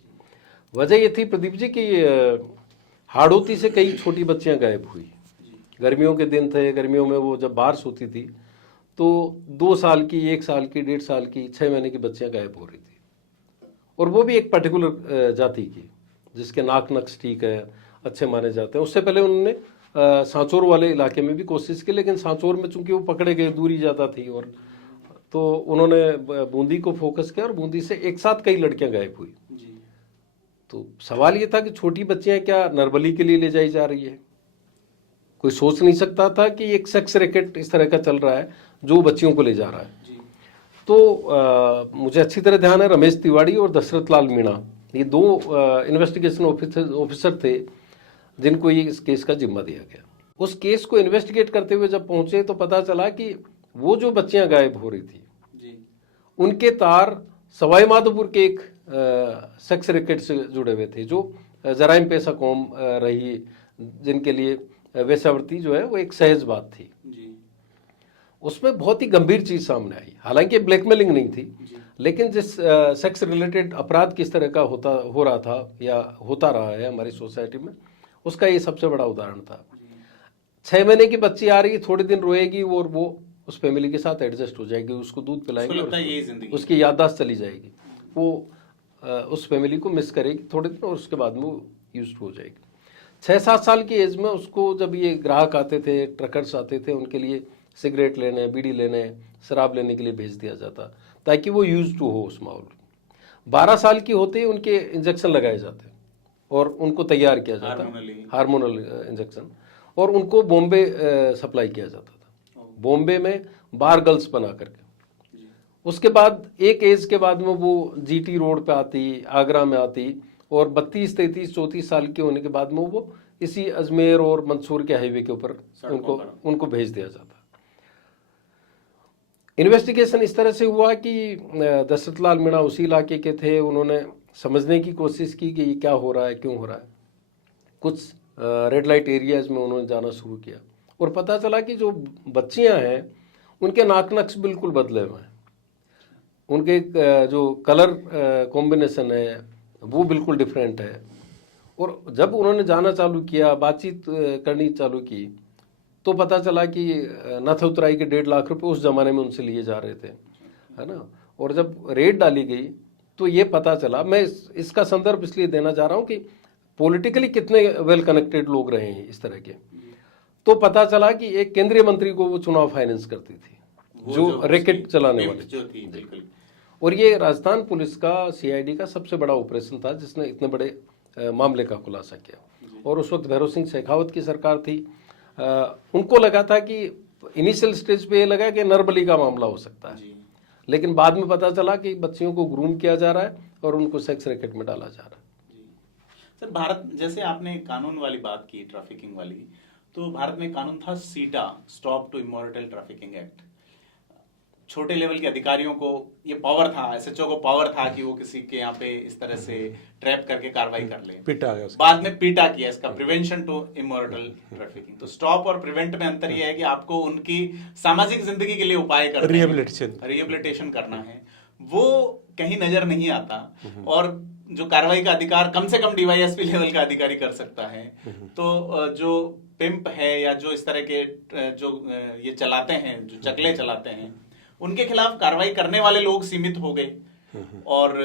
वजह ये थी प्रदीप जी कि हाड़ौती से कई छोटी बच्चियां गायब हुई। गर्मियों के दिन थे, गर्मियों में वो जब बारिश होती थी तो 2 साल की, 1 साल की, 1.5 साल की, 6 महीने की बच्चियां गायब हो रही थी, और वो भी एक पर्टिकुलर जाति की जिसके नाक नक्श ठीक है, अच्छे माने जाते हैं। उससे पहले उन्होंने सांचौर वाले इलाके में भी कोशिश की, लेकिन सांचौर में चूंकि वो पकड़े गए, दूरी ज़्यादा थी, और तो उन्होंने बूंदी को फोकस किया, और बूंदी से एक साथ कई लड़कियां गायब हुई। तो सवाल ये था कि छोटी बच्चियां क्या नरबली के लिए ले जाई जा रही है? कोई सोच नहीं सकता था कि एक सेक्स रैकेट इस तरह का चल रहा है जो बच्चियों को ले जा रहा है। तो मुझे अच्छी तरह ध्यान है, रमेश तिवारी और दशरथ लाल मीणा, ये 2 इन्वेस्टिगेशन ऑफिसर थे जिनको ये इस केस का जिम्मा दिया गया। उस केस को इन्वेस्टिगेट करते हुए जब पहुंचे तो पता चला कि वो जो बच्चियां गायब हो रही थी उनके तार सवाई माधोपुर के एक सेक्स रैकेट से जुड़े हुए थे, जो जराइम पेशा कौम रही, जिनके लिए वेश्यावृत्ति जो है वो एक सहज बात थी। उसमें बहुत ही गंभीर चीज सामने आई। हालांकि ब्लैकमेलिंग नहीं थी, लेकिन जिस सेक्स रिलेटेड अपराध किस तरह का हो रहा था या होता रहा है हमारी सोसाइटी में, उसका ये सबसे बड़ा उदाहरण था। 6 महीने की बच्ची आ रही, थोड़े दिन रोएगी और वो उस फैमिली के साथ एडजस्ट हो जाएगी, उसको दूध पिलाएगी और उसकी याददाश्त चली जाएगी, वो उस फैमिली को मिस करेगी थोड़े दिन, और उसके बाद में वो यूज्ड हो जाएगी। 6-7 साल की एज में उसको जब ये ग्राहक आते थे, ट्रकर्स आते थे, उनके लिए सिगरेट लेने, बीड़ी लेने, शराब लेने के लिए भेज दिया जाता, ताकि वो यूज टू हो उस माहौल में। 12 साल की होते ही उनके इंजेक्शन लगाए जाते और उनको तैयार किया जाता, हार्मोनल इंजेक्शन, और उनको बॉम्बे सप्लाई किया जाता था, बॉम्बे में बार गर्ल्स बना करके। उसके बाद एक एज के बाद में वो जीटी रोड पे आती, आगरा में आती, और 32, 33, 34 साल के होने के बाद में वो इसी अजमेर और मंदसौर के हाईवे के ऊपर उनको भेज दिया जाता। इन्वेस्टिगेशन इस तरह से हुआ कि दशरथ लाल मीणा उसी इलाके के थे, उन्होंने समझने की कोशिश की कि ये क्या हो रहा है, क्यों हो रहा है। कुछ रेड लाइट एरियाज में उन्होंने जाना शुरू किया, और पता चला कि जो बच्चियां हैं उनके नाक नक्श बिल्कुल बदले हुए हैं, उनके जो कलर कॉम्बिनेशन है वो बिल्कुल डिफरेंट है। और जब उन्होंने जाना चालू किया, बातचीत करनी चालू की, तो पता चला कि नथ उतराई के 1.5 लाख रुपए उस जमाने में उनसे लिए जा रहे थे, है ना। और जब रेड डाली गई तो ये पता चला, मैं इसका संदर्भ इसलिए देना चाह रहा हूँ कि पॉलिटिकली कितने वेल कनेक्टेड लोग रहे हैं इस तरह के। तो पता चला कि एक केंद्रीय मंत्री को वो चुनाव फाइनेंस करती थी, जो रैकेट चलाने वाले जो थी। और ये राजस्थान पुलिस का, सीआईडी का सबसे बड़ा ऑपरेशन था जिसने इतने बड़े मामले का खुलासा किया। और उस वक्त भैरव सिंह शेखावत की सरकार थी। उनको लगा था कि इनिशियल स्टेज पे ये लगा कि नरबली का मामला हो सकता है, लेकिन बाद में पता चला कि बच्चियों को ग्रूम किया जा रहा है और उनको सेक्स रैकेट में डाला जा रहा है। सर, भारत, जैसे आपने कानून वाली बात की, ट्रैफिकिंग वाली, तो भारत में कानून था सीटा, स्टॉप टू इमोरटल ट्रैफिकिंग एक्ट। छोटे लेवल के अधिकारियों को ये पावर था, एसएचओ को पावर था कि वो किसी के यहाँ पे इस तरह से ट्रैप करके कार्रवाई कर ले। पीटा गया उसका। बाद में पीटा किया इसका प्रिवेंशन टू इमोरटल ट्रैफिकिंग। तो स्टॉप और प्रिवेंट में अंतर ये है कि आपको उनकी सामाजिक जिंदगी के लिए उपाय करना है, रिहेबिलिटेशन करना है, वो कहीं नजर नहीं आता। और जो कार्रवाई का अधिकार कम से कम डीवाईएसपी लेवल का अधिकारी कर सकता है। तो जो पिंप है या जो इस तरह के जो ये चलाते हैं, जो चकले चलाते हैं, उनके खिलाफ कार्रवाई करने वाले लोग सीमित हो गए। और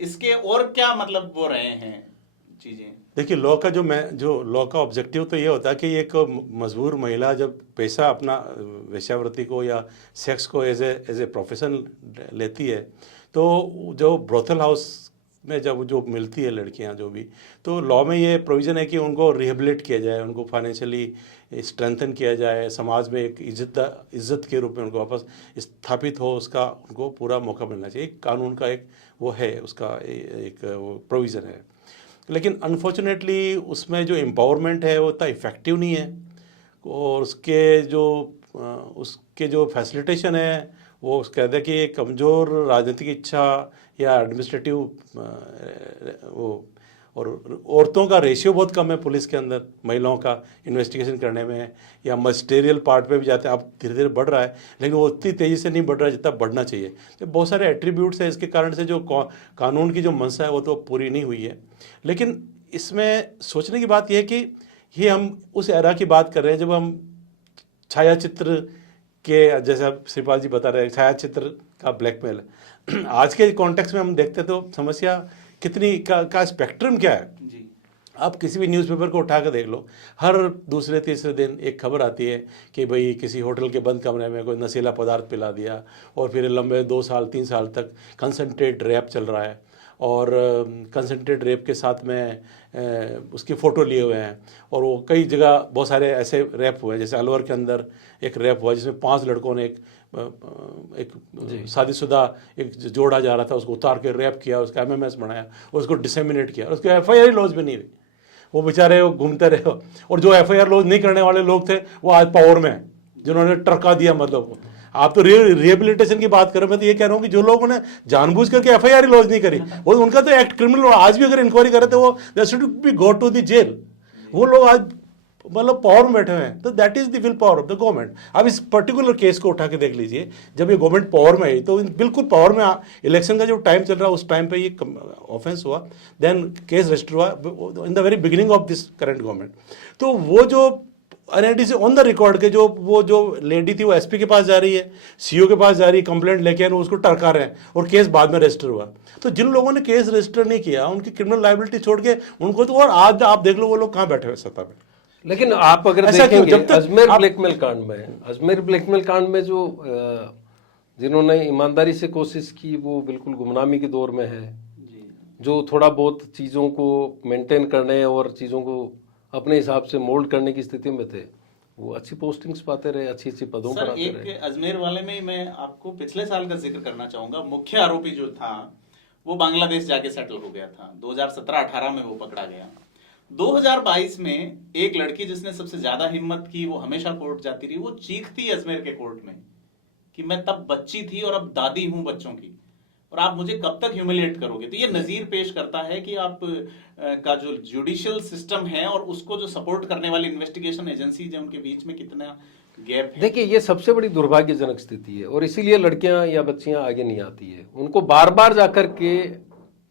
इसके और क्या मतलब वो रहे हैं चीजें। देखिए, लॉ का जो लॉ का ऑब्जेक्टिव तो ये होता है कि एक मजबूर महिला जब पैसा अपना वेश्यावृत्ति को या सेक्स को एज ए प्रोफेशन लेती है, तो जो ब्रोथल हाउस में जब जो मिलती है लड़कियां जो भी, तो लॉ में ये प्रोविज़न है कि उनको रिहेबिलिट किया जाए, उनको फाइनेंशियली स्ट्रेंथन किया जाए, समाज में एक इज्जत के रूप में उनको वापस स्थापित हो, उसका उनको पूरा मौका मिलना चाहिए। कानून का एक वो है, उसका एक प्रोविज़न है। लेकिन अनफॉर्चुनेटली उसमें जो एम्पावरमेंट है वो इतना इफ़ेक्टिव नहीं है, और उसके जो फैसिलिटेशन है वो कहते हैं कि कमज़ोर राजनीतिक इच्छा या एडमिनिस्ट्रेटिव वो, और औरतों का रेशियो बहुत कम है पुलिस के अंदर महिलाओं का इन्वेस्टिगेशन करने में, या मजिस्ट्रियल पार्ट पे भी जाते हैं। अब धीरे धीरे बढ़ रहा है, लेकिन वो उतनी तेज़ी से नहीं बढ़ रहा है जितना बढ़ना चाहिए। तो बहुत सारे एट्रीब्यूट्स हैं, इसके कारण से जो कानून की जो मंशा है वो तो पूरी नहीं हुई है। लेकिन इसमें सोचने की बात यह है कि ये हम उस एरा की बात कर रहे हैं जब हम छायाचित्र के, जैसे अब श्रीपाल जी बता रहे हैं, छायाचित्र का ब्लैकमेल। आज के कॉन्टेक्स्ट में हम देखते तो समस्या कितनी का स्पेक्ट्रम क्या है। आप किसी भी न्यूज़पेपर को उठा कर देख लो, हर दूसरे तीसरे दिन एक खबर आती है कि भाई किसी होटल के बंद कमरे में कोई नशीला पदार्थ पिला दिया, और फिर लंबे 2 साल 3 साल तक कंसंट्रेट रैप चल रहा है, और कंसंट्रेट रेप के साथ में उसकी फ़ोटो लिए हुए हैं। और वो कई जगह बहुत सारे ऐसे रैप हुए हैं, जैसे अलवर के अंदर एक रैप हुआ जिसमें 5 लड़कों ने एक शादीशुदा एक जोड़ा जा रहा था, उसको उतार के रैप किया, उसका एमएमएस बनाया, उसको डिसेमिनेट किया, उसको एफआईआर लॉन्च भी नहीं हुई। वो बेचारे वो घूमते रहे, और जो एफआईआर लॉन्च नहीं करने वाले लोग थे वो आज पावर में हैं, जिन्होंने टरका दिया। मतलब आप तो रिहेबिलिटेशन की बात कर रहे हैं, मैं तो ये कह रहा हूँ कि जो लोगों ने जानबूझ करके एफआईआर लॉन्च नहीं करी, वो उनका तो एक्ट क्रिमिनल, और आज भी अगर इंक्वायरी करे तो वो they should be go to the jail. वो लोग आज मतलब पावर में बैठे हुए हैं, तो that is the will power of the government. अब इस पर्टिकुलर केस को उठा के देख लीजिए, जब ये गवर्नमेंट पावर में आई तो बिल्कुल पावर में, इलेक्शन का जो टाइम चल रहा है उस टाइम पे ये ऑफेंस हुआ, देन केस रजिस्टर हुआ in the very beginning of this current government. तो वो जो एनआईडीसी ऑन द रिकॉर्ड के वो जो लेडी थी वो एसपी के पास जा रही है, सीओ के पास जा रही है, कंप्लेंट लेके आए, उसको टरका रहे हैं, और केस बाद में रजिस्टर हुआ। तो जिन लोगों ने केस रजिस्टर नहीं किया उनकी क्रिमिनल लायबिलिटी छोड़ के उनको तो, और आज आप देख लो वो लोग कहाँ बैठे हुए सत्ता पे। लेकिन आप अगर देखेंगे अजमेर ब्लैकमेल कांड में जो जिन्होंने ईमानदारी से कोशिश की वो बिल्कुल गुमनामी के दौर में है, जो थोड़ा बहुत चीज़ों को मेंटेन करने और चीज़ों को अपने हिसाब से मोल्ड करने की स्थिति में थे, वो अच्छी पोस्टिंग्स पाते रहे, अच्छी अच्छी पदों पर आते रहे। एक अजमेर वाले में मैं आपको पिछले साल का जिक्र करना चाहूंगा। मुख्य आरोपी जो था वो बांग्लादेश जाके सेटल हो गया था, 2017-18 में वो पकड़ा गया। 2022 में एक लड़की जिसने सबसे ज्यादा हिम्मत की, वो हमेशा कोर्ट जाती रही, वो चीखती अजमेर के कोर्ट में कि मैं तब बच्ची थी और अब दादी हूं बच्चों की, और आप मुझे कब तक ह्यूमिलिएट करोगे। तो ये नजीर पेश करता है कि आप का जो जुडिशियल सिस्टम है और उसको जो सपोर्ट करने वाली इन्वेस्टिगेशन एजेंसीज है उनके बीच में कितना गैप है। देखिए, ये सबसे बड़ी दुर्भाग्यजनक स्थिति है, और इसीलिए लड़कियां या बच्चियां आगे नहीं आती है। उनको बार बार जाकर के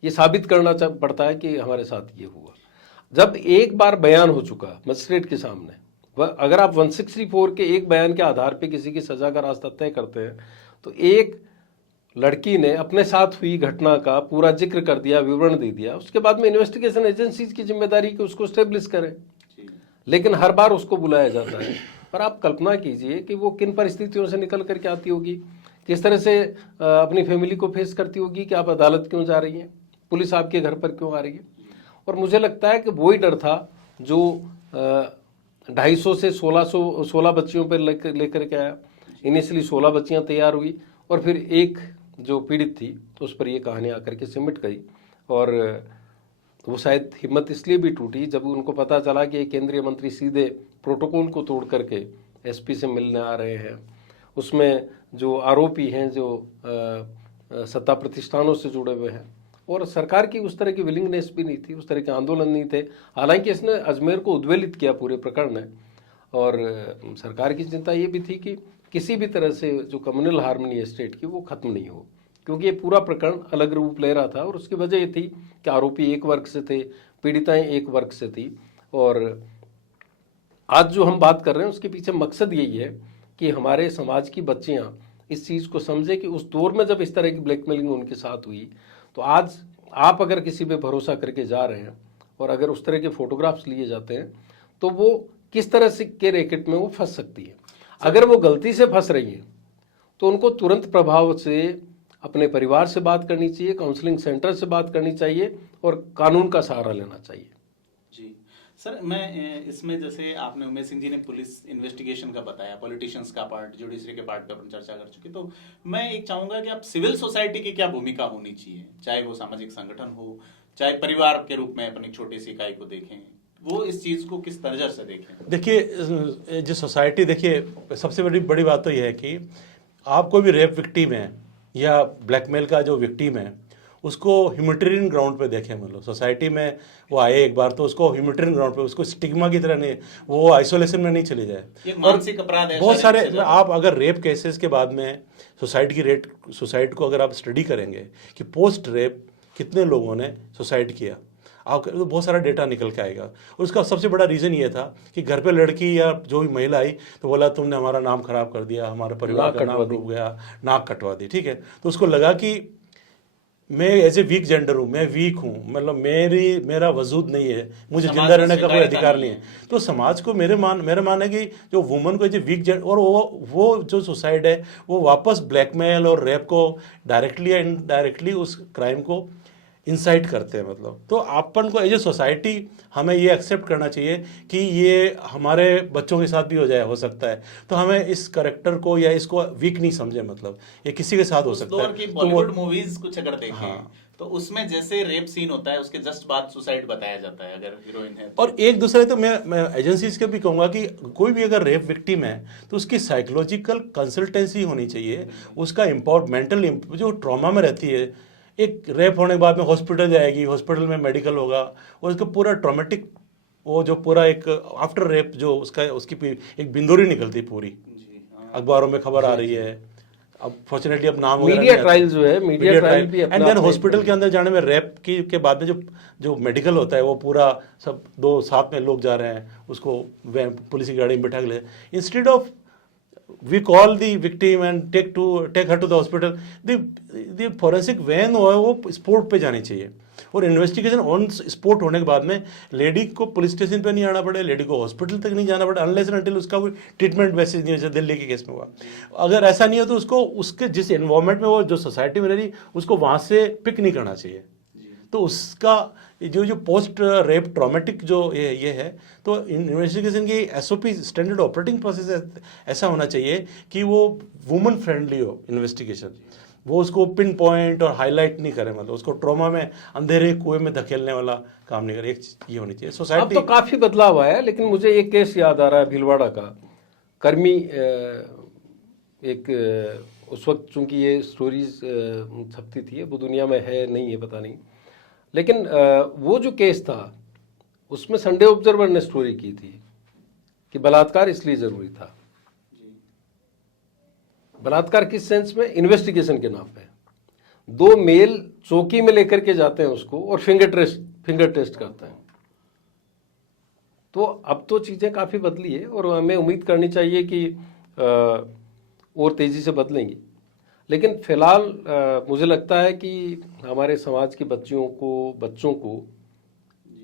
ये साबित करना पड़ता है कि हमारे साथ ये हुआ। जब एक बार बयान हो चुका मजिस्ट्रेट के सामने, अगर आप 164 के एक बयान के आधार पे किसी की सजा का रास्ता तय करते हैं, तो एक लड़की ने अपने साथ हुई घटना का पूरा जिक्र कर दिया, विवरण दे दिया, उसके बाद में इन्वेस्टिगेशन एजेंसीज की जिम्मेदारी कि उसको स्टेब्लिश करें, लेकिन हर बार उसको बुलाया जाता है। पर आप कल्पना कीजिए कि वो किन परिस्थितियों से निकल करके आती होगी, किस तरह से अपनी फैमिली को फेस करती होगी कि आप अदालत क्यों जा रही हैं, पुलिस आपके घर पर क्यों आ रही है। और मुझे लगता है कि वही डर था जो 250 से 16 बच्चियों पर लेकर के आया। इनिशियली 16 बच्चियां तैयार हुई, और फिर एक जो पीड़ित थी तो उस पर ये कहानी आकर के सिमट गई। और वो शायद हिम्मत इसलिए भी टूटी जब उनको पता चला कि एक केंद्रीय मंत्री सीधे प्रोटोकॉल को तोड़ करके एसपी से मिलने आ रहे हैं। उसमें जो आरोपी हैं, जो सत्ता प्रतिष्ठानों से जुड़े हुए हैं, और सरकार की उस तरह की विलिंगनेस भी नहीं थी, उस तरह के आंदोलन नहीं थे। हालांकि इसने अजमेर को उद्वेलित किया पूरे प्रकरण ने, और सरकार की चिंता ये भी थी कि किसी भी तरह से जो कम्युनल हार्मनी है स्टेट की वो खत्म नहीं हो, क्योंकि ये पूरा प्रकरण अलग रूप ले रहा था। और उसकी वजह ये थी कि आरोपी एक वर्ग से थे, पीड़िताएं एक वर्ग से थी। और आज जो हम बात कर रहे हैं उसके पीछे मकसद यही है कि हमारे समाज की बच्चियां इस चीज़ को समझे कि उस दौर में जब इस तरह की ब्लैकमेलिंग उनके साथ हुई, तो आज आप अगर किसी पे भरोसा करके जा रहे हैं और अगर उस तरह के फोटोग्राफ्स लिए जाते हैं तो वो किस तरह से के रैकेट में वो फंस सकती है। अगर वो गलती से फंस रही है तो उनको तुरंत प्रभाव से अपने परिवार से बात करनी चाहिए, काउंसलिंग सेंटर से बात करनी चाहिए और कानून का सहारा लेना चाहिए। जी सर, मैं इसमें जैसे आपने उमेश सिंह जी ने पुलिस इन्वेस्टिगेशन का बताया, पॉलिटिशियंस का पार्ट, जुडिशरी के पार्ट पे अपन चर्चा कर चुके, तो मैं एक चाहूंगा कि आप सिविल सोसाइटी की क्या भूमिका होनी चाहिए, चाहे वो सामाजिक संगठन हो, चाहे परिवार के रूप में अपनी छोटी सी इकाई को देखें, वो इस चीज को किस तरह से देखें? देखिए जो सोसाइटी, देखिए सबसे बड़ी बात तो यह है कि आप कोई भी रेप विक्टिम है या ब्लैकमेल का जो विक्टिम है उसको ह्यूमैनिटेरियन ग्राउंड पे देखें। मतलब सोसाइटी में वो आए एक बार तो उसको ह्यूमैनिटेरियन ग्राउंड पे, उसको स्टिग्मा की तरह नहीं, वो आइसोलेशन में नहीं चली जाए। एक मानसिक अपराध है बहुत सारे, आप अगर रेप केसेस के बाद में सुसाइड को अगर आप स्टडी करेंगे कि पोस्ट रेप कितने लोगों ने सुसाइड किया, आप बहुत सारा डेटा निकल के आएगा। और उसका सबसे बड़ा रीज़न ये था कि घर पे लड़की या जो भी महिला आई तो बोला तुमने हमारा नाम खराब कर दिया, हमारे परिवार का नाम डूब गया, नाक कटवा दी, ठीक है। तो उसको लगा कि मैं एज ए वीक जेंडर हूँ, मैं वीक हूँ, मतलब मेरा वजूद नहीं है, मुझे जिंदा रहने का कोई अधिकार नहीं है। तो समाज को मेरा मान है कि जो वुमन को एज ए वीक जेंडर, और वो जो सुसाइड है वो वापस ब्लैकमेल और रेप को डायरेक्टली या इनडायरेक्टली उस क्राइम को इंसाइट करते हैं। मतलब तो अपन को एज ए सोसाइटी हमें ये एक्सेप्ट करना चाहिए कि ये हमारे बच्चों के साथ भी हो सकता है। तो हमें इस करेक्टर को या इसको वीक नहीं समझे, मतलब ये किसी के साथ हो सकता है। की बॉलीवुड मूवीज कुछ अगर देखें तो उसमें जैसे रेप सीन होता है उसके जस्ट बाद सुसाइड बताया जाता है अगर हीरोइन है तो। और एक दूसरे, तो मैं एजेंसीज के भी कहूँगा कि कोई भी अगर रेप विक्टिम है तो उसकी साइकोलॉजिकल कंसल्टेंसी होनी चाहिए, उसका मेंटल जो ट्रॉमा में रहती है, एक रेप होने के बाद में हॉस्पिटल जाएगी, हॉस्पिटल में मेडिकल होगा और उसका पूरा ट्रॉमेटिक, वो जो पूरा एक आफ्टर रेप जो उसकी एक बिंदुरी निकलती पूरी, अखबारों में खबर आ रही है। अब फॉर्चुनेटली अब नाम मीडिया ट्रायल जो है, मीडिया ट्रायल भी, एंड देन हॉस्पिटल के अंदर जाने में रेप के बाद में जो मेडिकल होता है वो पूरा सब 2 साथ में लोग जा रहे हैं, उसको पुलिस की गाड़ी में बिठा के ले, instead of we call the victim and take her to the hospital, the forensic van वो स्पॉट पे जानी चाहिए। और इन्वेस्टिगेशन ऑन स्पॉट होने के बाद में लेडी को पुलिस स्टेशन पे नहीं आना पड़े, लेडी को हॉस्पिटल तक नहीं जाना पड़े, अनलेस एंड अनटिल उसका कोई ट्रीटमेंट मैसेज नहीं हो, दिल्ली के केस में हुआ। अगर ऐसा नहीं हो तो उसको उसके जिस एनवायरमेंट में वो जो सोसाइटी में रह रही उसको वहाँ से पिक नहीं करना चाहिए। तो उसका जो पोस्ट रेप ट्रॉमेटिक जो ये है, तो इन्वेस्टिगेशन की एसओपी स्टैंडर्ड ऑपरेटिंग प्रोसेस ऐसा होना चाहिए कि वो वुमन फ्रेंडली हो इन्वेस्टिगेशन, वो उसको पिन पॉइंट और हाईलाइट नहीं करे, मतलब उसको ट्रॉमा में अंधेरे कुएं में धकेलने वाला काम नहीं करे। एक ये होनी चाहिए सोसाइटी। अब तो काफी बदलाव आया, लेकिन मुझे एक केस याद आ रहा है भीलवाड़ा का। कर्मी एक उस वक्त चूंकि ये स्टोरीज छपती थी, वो दुनिया में है नहीं है पता नहीं, लेकिन वो जो केस था उसमें संडे ऑब्जर्वर ने स्टोरी की थी कि बलात्कार इसलिए जरूरी था। बलात्कार किस सेंस में? इन्वेस्टिगेशन के नाम पे 2 मेल चौकी में लेकर के जाते हैं उसको और फिंगर टेस्ट करते हैं। तो अब तो चीजें काफी बदली है और हमें उम्मीद करनी चाहिए कि और तेजी से बदलेंगी। लेकिन फिलहाल मुझे लगता है कि हमारे समाज की बच्चों को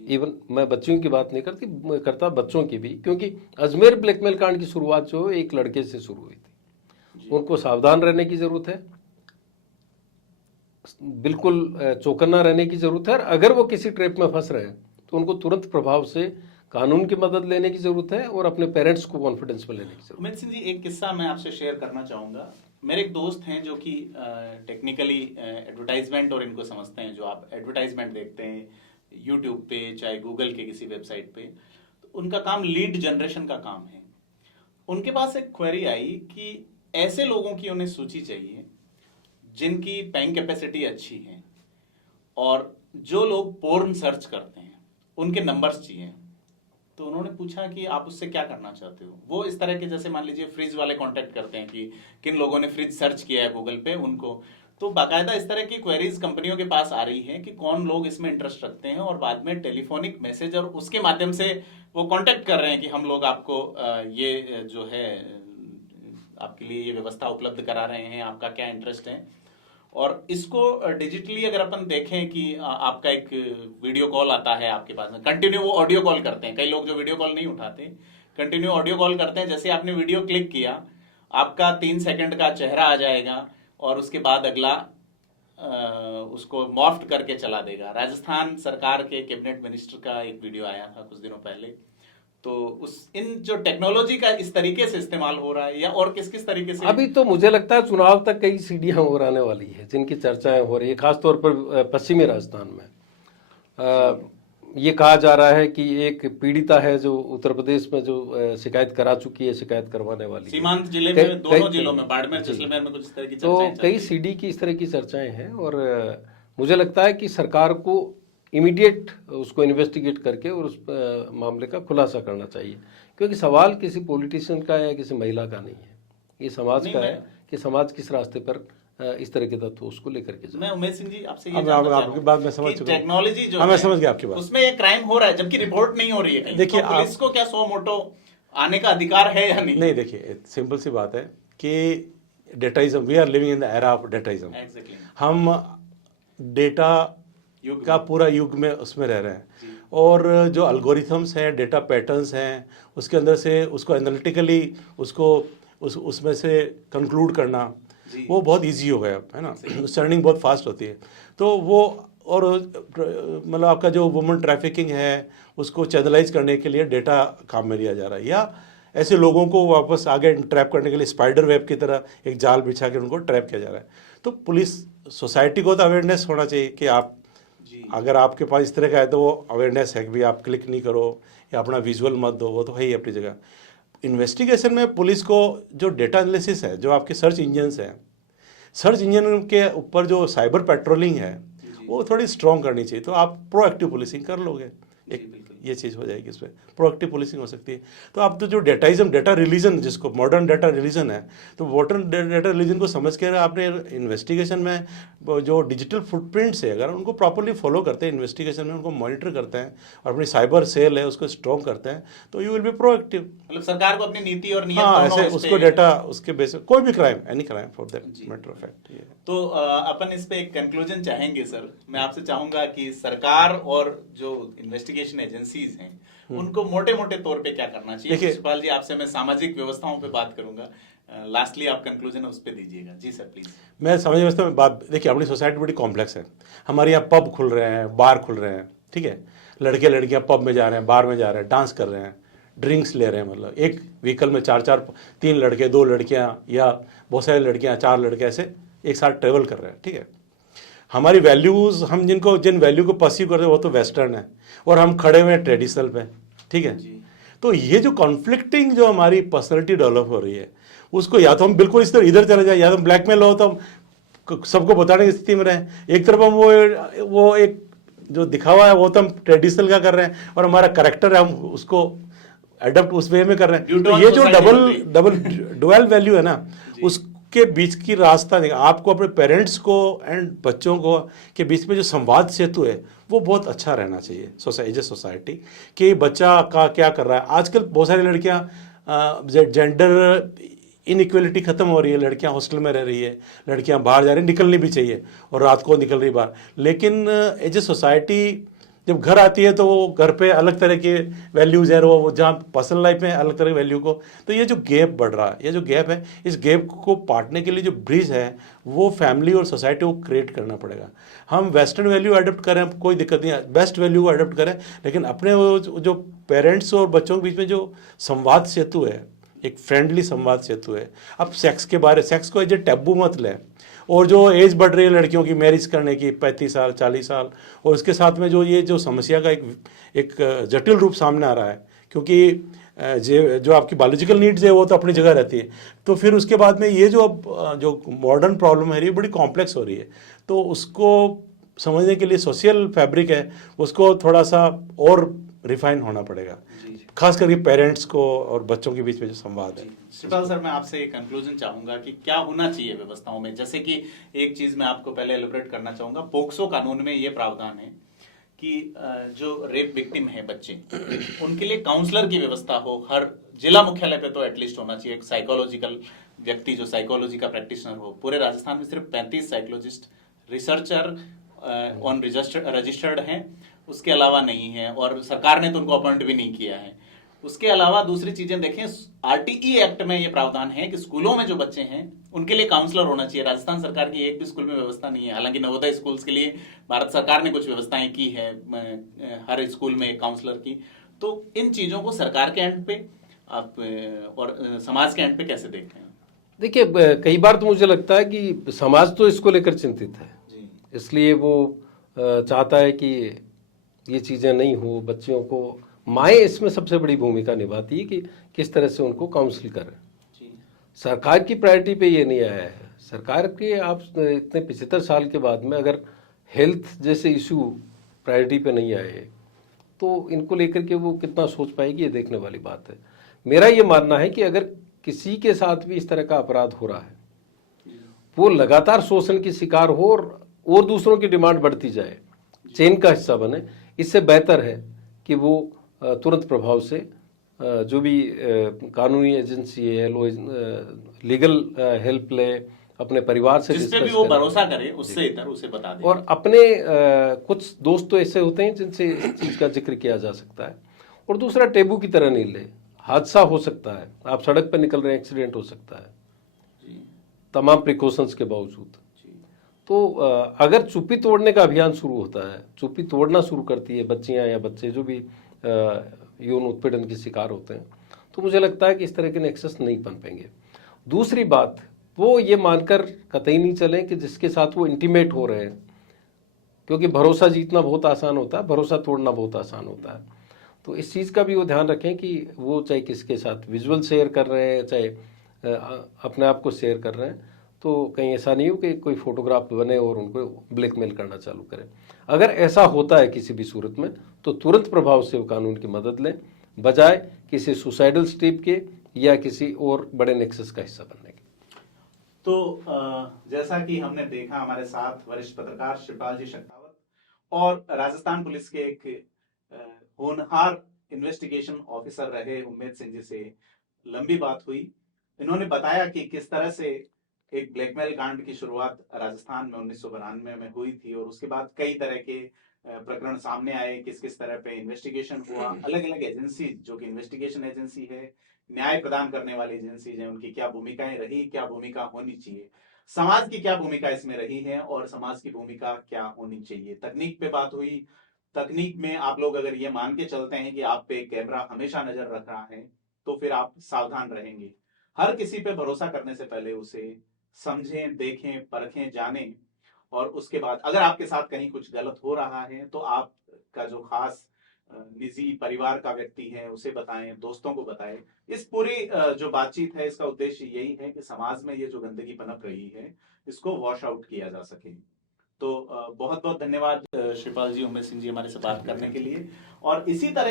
इवन मैं बच्चियों की बात नहीं करता बच्चों की भी, क्योंकि अजमेर ब्लैकमेल कांड की शुरुआत जो एक लड़के से शुरू हुई थी। उनको सावधान रहने की जरूरत है, बिल्कुल चौकन्ना रहने की जरूरत है, और अगर वो किसी ट्रैप में फंस रहे हैं तो उनको तुरंत प्रभाव से कानून की मदद लेने की जरूरत है और अपने पेरेंट्स को कॉन्फिडेंस में लेने की जरूरत है। उमेश सिंह जी, एक किस्सा मैं आपसे शेयर करना चाहूंगा। मेरे एक दोस्त हैं जो कि टेक्निकली एडवर्टाइजमेंट और इनको समझते हैं। जो आप एडवर्टाइजमेंट देखते हैं यूट्यूब पे चाहे गूगल के किसी वेबसाइट पे, तो उनका काम लीड जनरेशन का काम है। उनके पास एक क्वेरी आई कि ऐसे लोगों की उन्हें सूची चाहिए जिनकी पेइंग कैपेसिटी अच्छी है, और जो लोग पोर्न सर्च करते हैं उनके नंबर्स चाहिए। तो उन्होंने पूछा कि आप उससे क्या करना चाहते हो। वो इस तरह के, जैसे मान लीजिए फ्रिज वाले कांटेक्ट करते हैं कि किन लोगों ने फ्रिज सर्च किया है गूगल पे, उनको। तो बाकायदा इस तरह की क्वेरीज कंपनियों के पास आ रही हैं कि कौन लोग इसमें इंटरेस्ट रखते हैं, और बाद में टेलीफोनिक मैसेज और उसके माध्यम से वो कांटेक्ट कर रहे हैं कि हम लोग आपको ये जो है आपके लिए ये व्यवस्था उपलब्ध करा रहे हैं, आपका क्या इंटरेस्ट है। और इसको डिजिटली अगर अपन देखें कि आपका एक वीडियो कॉल आता है आपके पास में, कंटिन्यू वो ऑडियो कॉल करते हैं। कई लोग जो वीडियो कॉल नहीं उठाते, कंटिन्यू ऑडियो कॉल करते हैं। जैसे आपने वीडियो क्लिक किया, आपका 3 सेकंड का चेहरा आ जाएगा और उसके बाद अगला उसको मॉफ्ट करके चला देगा। राजस्थान सरकार के कैबिनेट मिनिस्टर का एक वीडियो आया था कुछ दिनों पहले। तो इन जो टेक्नोलॉजी का इस तरीके से इस्तेमाल हो रहा है, या और किस किस तरीके से? अभी तो मुझे लगता है चुनाव तक कई सीढ़ियां और आने वाली है जिनकी चर्चाएं हो रही है, खासतौर पर पश्चिमी राजस्थान में। ये कहा जा रहा है कि एक पीड़िता है जो उत्तर प्रदेश में जो शिकायत करा चुकी है, शिकायत करवाने वाली सीमांत जिले में, दोनों जिलों में, बाड़मेर जैसलमेर में कुछ इस तरह की तो चर्चाएं कई सीडी की इस तरह की चर्चाएं हैं। और मुझे लगता है कि सरकार को इमीडिएट उसको इन्वेस्टिगेट करके और उस मामले का खुलासा करना चाहिए, क्योंकि सवाल किसी पॉलिटिशियन का या किसी महिला का नहीं है, ये समाज का है कि समाज किस रास्ते पर इस तरह के तत्व उसको लेकर के। मैं उमेश सिंह जी आपसे ये आपकी बात मैं समझ चुका हूं। टेक्नोलॉजी जो मैं समझ गया आपकी बात। उसमें ये क्राइम हो रहा है जबकि रिपोर्ट नहीं हो रही है। देखिए, तो पुलिस को क्या सो मोटो आने का अधिकार है या नहीं? नहीं, देखिए सिंपल सी बात है कि dataism, we are living in the era of dataism. Exactly, हम डेटा का पूरा युग में उसमें रह रहे हैं, और जो अल्गोरिथम्स हैं, डेटा पैटर्न्स हैं, उसके अंदर से उसको एनालिटिकली उसको उसमें से कंक्लूड करना वो बहुत इजी हो गया है ना, लर्निंग बहुत फास्ट होती है। तो वो, और मतलब आपका जो वुमन ट्रैफिकिंग है उसको चैनलाइज करने के लिए डेटा काम में लिया जा रहा है, या ऐसे लोगों को वापस आगे ट्रैप करने के लिए स्पाइडर वेब की तरह एक जाल बिछा के उनको ट्रैप किया जा रहा है। तो पुलिस, सोसाइटी को तो अवेयरनेस होना चाहिए कि आप अगर आपके पास इस तरह का है तो वो अवेयरनेस है कि भी आप क्लिक नहीं करो या अपना विजुअल मत दो, वो तो है ही अपनी जगह। इन्वेस्टिगेशन में पुलिस को जो डेटा एनालिसिस है, जो आपके सर्च इंजन्स हैं, सर्च इंजन के ऊपर जो साइबर पेट्रोलिंग है वो थोड़ी स्ट्रॉन्ग करनी चाहिए, तो आप प्रोएक्टिव पुलिसिंग कर लोगे। एक ये चीज़ हो जाएगी, इस पर प्रोएक्टिव पुलिसिंग हो सकती है। तो आप तो जो डेटाइज्म, डेटा रिलीजन, जिसको मॉडर्न डेटा रिलीजन है, तो मॉडर्न डेटा रिलीजन को समझ के आपने इन्वेस्टिगेशन में जो डिजिटल फुटप्रिंट्स है, अगर उनको प्रॉपरली फॉलो करते हैं इन्वेस्टिगेशन में, उनको मॉनिटर करते हैं और अपनी साइबर सेल है उसको स्ट्रॉन्ग करते हैं, तो यू विल बी प्रोएक्टिव। मतलब सरकार को अपनी नीति और नियम, हाँ, ऐसे उसको डेटा, उसके बेस कोई भी crime, any crime for that matter of fact. तो अपन इस पे एक कंक्लूजन चाहेंगे सर। मैं आपसे चाहूंगा कि सरकार और जो इन्वेस्टिगेशन एजेंसीज हैं उनको मोटे मोटे तौर पे क्या करना चाहिए। शिवपाल जी, आपसे मैं सामाजिक व्यवस्थाओं पे बात करूंगा, लास्टली आप कंक्लूजन उस पे दीजिएगा। जी सर प्लीज। मैं सामाजिक व्यवस्था में बात, देखिए अपनी सोसाइटी बड़ी कॉम्प्लेक्स है। हमारे यहाँ पब खुल रहे हैं, बार खुल रहे हैं, ठीक है, लड़के लड़कियाँ पब में जा रहे हैं, बार में जा रहे हैं, डांस कर रहे हैं, ड्रिंक्स ले रहे हैं। मतलब एक व्हीकल में 3 लड़के, 2 लड़कियाँ, या बहुत सारी लड़कियाँ, 4 लड़के ऐसे एक साथ ट्रेवल कर रहे हैं, ठीक है। हमारी वैल्यूज़, हम जिन वैल्यू को परसीव करते हैं वो तो वेस्टर्न है, और हम खड़े हुए हैं ट्रेडिशनल पे, ठीक है। तो ये जो कॉन्फ्लिक्टिंग जो हमारी पर्सनैलिटी डेवलप हो रही है, उसको या तो हम बिल्कुल इस तरह इधर चले जाए, या तो ब्लैकमेल हो तो हम सबको बताने की स्थिति में रहें। एक तरफ हम वो एक जो दिखावा है वो तो हम ट्रेडिशनल का कर रहे हैं, और हमारा करेक्टर है हम उसको एडप्ट उस वे में कर रहे हैं। तो ये जो डबल डुअल वैल्यू है ना, उसके बीच की रास्ता नहीं, आपको अपने पेरेंट्स को एंड बच्चों को के बीच में जो संवाद सेतु है वो बहुत अच्छा रहना चाहिए एज ए सोसाइटी, कि बच्चा का क्या कर रहा है। आजकल बहुत सारी लड़कियां, जेंडर इनइक्वलिटी खत्म हो रही है, लड़कियां हॉस्टल में रह रही है, लड़कियां बाहर जा रही, निकलनी भी चाहिए और रात को निकल रही बाहर, लेकिन एज ए सोसाइटी जब घर आती है तो वो घर पे अलग तरह के वैल्यूज़ है, वो जहाँ पर्सनल लाइफ में अलग तरह के वैल्यू को, तो ये जो गैप बढ़ रहा है, ये जो गैप है, इस गैप को पाटने के लिए जो ब्रिज है वो फैमिली और सोसाइटी को क्रिएट करना पड़ेगा। हम वेस्टर्न वैल्यू अडोप्ट करें, कोई दिक्कत नहीं है, बेस्ट वैल्यू को अडोप्ट करें, लेकिन अपने वो जो पेरेंट्स और बच्चों के बीच में जो संवाद सेतु है, एक फ्रेंडली संवाद सेतु है। अब सेक्स को एज ए टैबू मत लें, और जो एज बढ़ रही है लड़कियों की मैरिज करने की 35 साल 40 साल, और उसके साथ में जो ये जो समस्या का एक जटिल रूप सामने आ रहा है, क्योंकि जो आपकी बायोलॉजिकल नीड्स है वो तो अपनी जगह रहती है, तो फिर उसके बाद में ये जो अब जो मॉडर्न प्रॉब्लम है ये बड़ी कॉम्प्लेक्स हो रही है, तो उसको समझने के लिए सोशल फैब्रिक है उसको थोड़ा सा और रिफाइन होना पड़ेगा, खास करके पेरेंट्स को और बच्चों के बीच में जो संवाद है। शिवपाल सर, मैं आपसे एक कंक्लूजन चाहूंगा कि क्या होना चाहिए व्यवस्थाओं में। जैसे कि एक चीज मैं आपको पहले एलिब्रेट करना चाहूंगा, पोक्सो कानून में ये प्रावधान है कि जो रेप विक्टिम है बच्चे, उनके लिए काउंसलर की व्यवस्था हो, हर जिला मुख्यालय पे तो एटलीस्ट होना चाहिए एक साइकोलॉजिकल व्यक्ति जो साइकोलॉजी का प्रैक्टिशनर हो। पूरे राजस्थान में सिर्फ 35 साइकोलॉजिस्ट रिसर्चर ऑन रजिस्टर्ड हैं, उसके अलावा नहीं है, और सरकार ने तो उनको अपॉइंट भी नहीं किया है। उसके अलावा दूसरी चीजें देखें, आरटीई एक्ट में ये प्रावधान है कि स्कूलों में जो बच्चे हैं उनके लिए काउंसलर होना चाहिए। राजस्थान सरकार की एक भी स्कूल में व्यवस्था नहीं है, हालांकि नवोदय स्कूल्स के लिए भारत सरकार ने कुछ व्यवस्थाएं की है हर स्कूल में एक काउंसलर की। तो इन चीजों को सरकार के एंड पे आप और समाज के एंड पे कैसे देखते हैं? देखिए, कई बार तो मुझे लगता है कि समाज तो इसको लेकर चिंतित है, इसलिए वो चाहता है कि ये चीज़ें नहीं हो। बच्चियों को माएँ इसमें सबसे बड़ी भूमिका निभाती है कि किस तरह से उनको काउंसिल करें। सरकार की प्रायोरिटी पे ये नहीं आया है। सरकार के आप इतने 75 साल के बाद में अगर हेल्थ जैसे इशू प्रायोरिटी पे नहीं आए तो इनको लेकर के वो कितना सोच पाएगी, ये देखने वाली बात है। मेरा ये मानना है कि अगर किसी के साथ भी इस तरह का अपराध हो रहा है, वो लगातार शोषण की शिकार हो और दूसरों की डिमांड बढ़ती जाए, चेन का हिस्सा बने, इससे बेहतर है कि वो तुरंत प्रभाव से जो भी कानूनी एजेंसी है लीगल हेल्प ले, अपने परिवार से जिस पे भी वो भरोसा करे उससे इधर उसे बता दे। और अपने कुछ दोस्त तो ऐसे होते हैं जिनसे इस चीज़ का जिक्र किया जा सकता है। और दूसरा, टेबू की तरह नहीं ले, हादसा हो सकता है, आप सड़क पर निकल रहे हैं, एक्सीडेंट हो सकता है तमाम प्रिकॉशंस के बावजूद। तो अगर चुप्पी तोड़ने का अभियान शुरू होता है, चुप्पी तोड़ना शुरू करती है बच्चियां या बच्चे जो भी यौन उत्पीड़न के शिकार होते हैं, तो मुझे लगता है कि इस तरह के नेक्सस नहीं बन पाएंगे। दूसरी बात, वो ये मानकर कतई नहीं चले कि जिसके साथ वो इंटीमेट हो रहे हैं, क्योंकि भरोसा जीतना बहुत आसान होता है, भरोसा तोड़ना बहुत आसान होता है। तो इस चीज़ का भी वो ध्यान रखें कि वो चाहे किसके साथ विजुअल शेयर कर रहे हैं, चाहे अपने आप को शेयर कर रहे हैं, तो कहीं ऐसा नहीं हो कि कोई फोटोग्राफ बने और उनको ब्लैकमेल करना चालू करें। अगर ऐसा होता है किसी भी सूरत में, तो तुरंत प्रभाव से वो कानून की मदद लें, बजाय किसी सुसाइडल स्टेप के या किसी और बड़े नेक्सस का हिस्सा बनने के। तो जैसा कि हमने देखा, हमारे साथ वरिष्ठ पत्रकार शिवपाल जी शक्तावत और राजस्थान पुलिस के एक होनहार इन्वेस्टिगेशन ऑफिसर रहे उम्मेद सिंह जी से लंबी बात हुई। इन्होंने बताया कि किस तरह से एक ब्लैकमेल कांड की शुरुआत राजस्थान में 1992 में हुई थी और उसके बाद कई तरह के प्रकरण सामने आए, किस किस तरह पे इन्वेस्टिगेशन हुआ। अलग अलग एजेंसी जो कि इन्वेस्टिगेशन एजेंसी है, न्याय प्रदान करने वाली एजेंसी है, उनकी क्या भूमिकाएं रही, क्या भूमिका होनी चाहिए, समाज की क्या भूमिका इसमें रही है और समाज की भूमिका क्या होनी चाहिए। तकनीक पे बात हुई। तकनीक में आप लोग अगर ये मान के चलते हैं कि आप पे कैमरा हमेशा नजर रख रहा है, तो फिर आप सावधान रहेंगे। हर किसी पे भरोसा करने से पहले उसे समझें, देखें, परखें, जानें, और उसके बाद अगर आपके साथ कहीं कुछ गलत हो रहा है तो आपका जो खास निजी परिवार का व्यक्ति है उसे बताएं, दोस्तों को बताएं। इस पूरी जो बातचीत है, इसका उद्देश्य यही है कि समाज में ये जो गंदगी पनप रही है इसको वॉश आउट किया जा सके। तो बहुत बहुत धन्यवाद शिवपाल जी, उमेश सिंह जी, हमारे से बात करने के लिए। और इसी तरह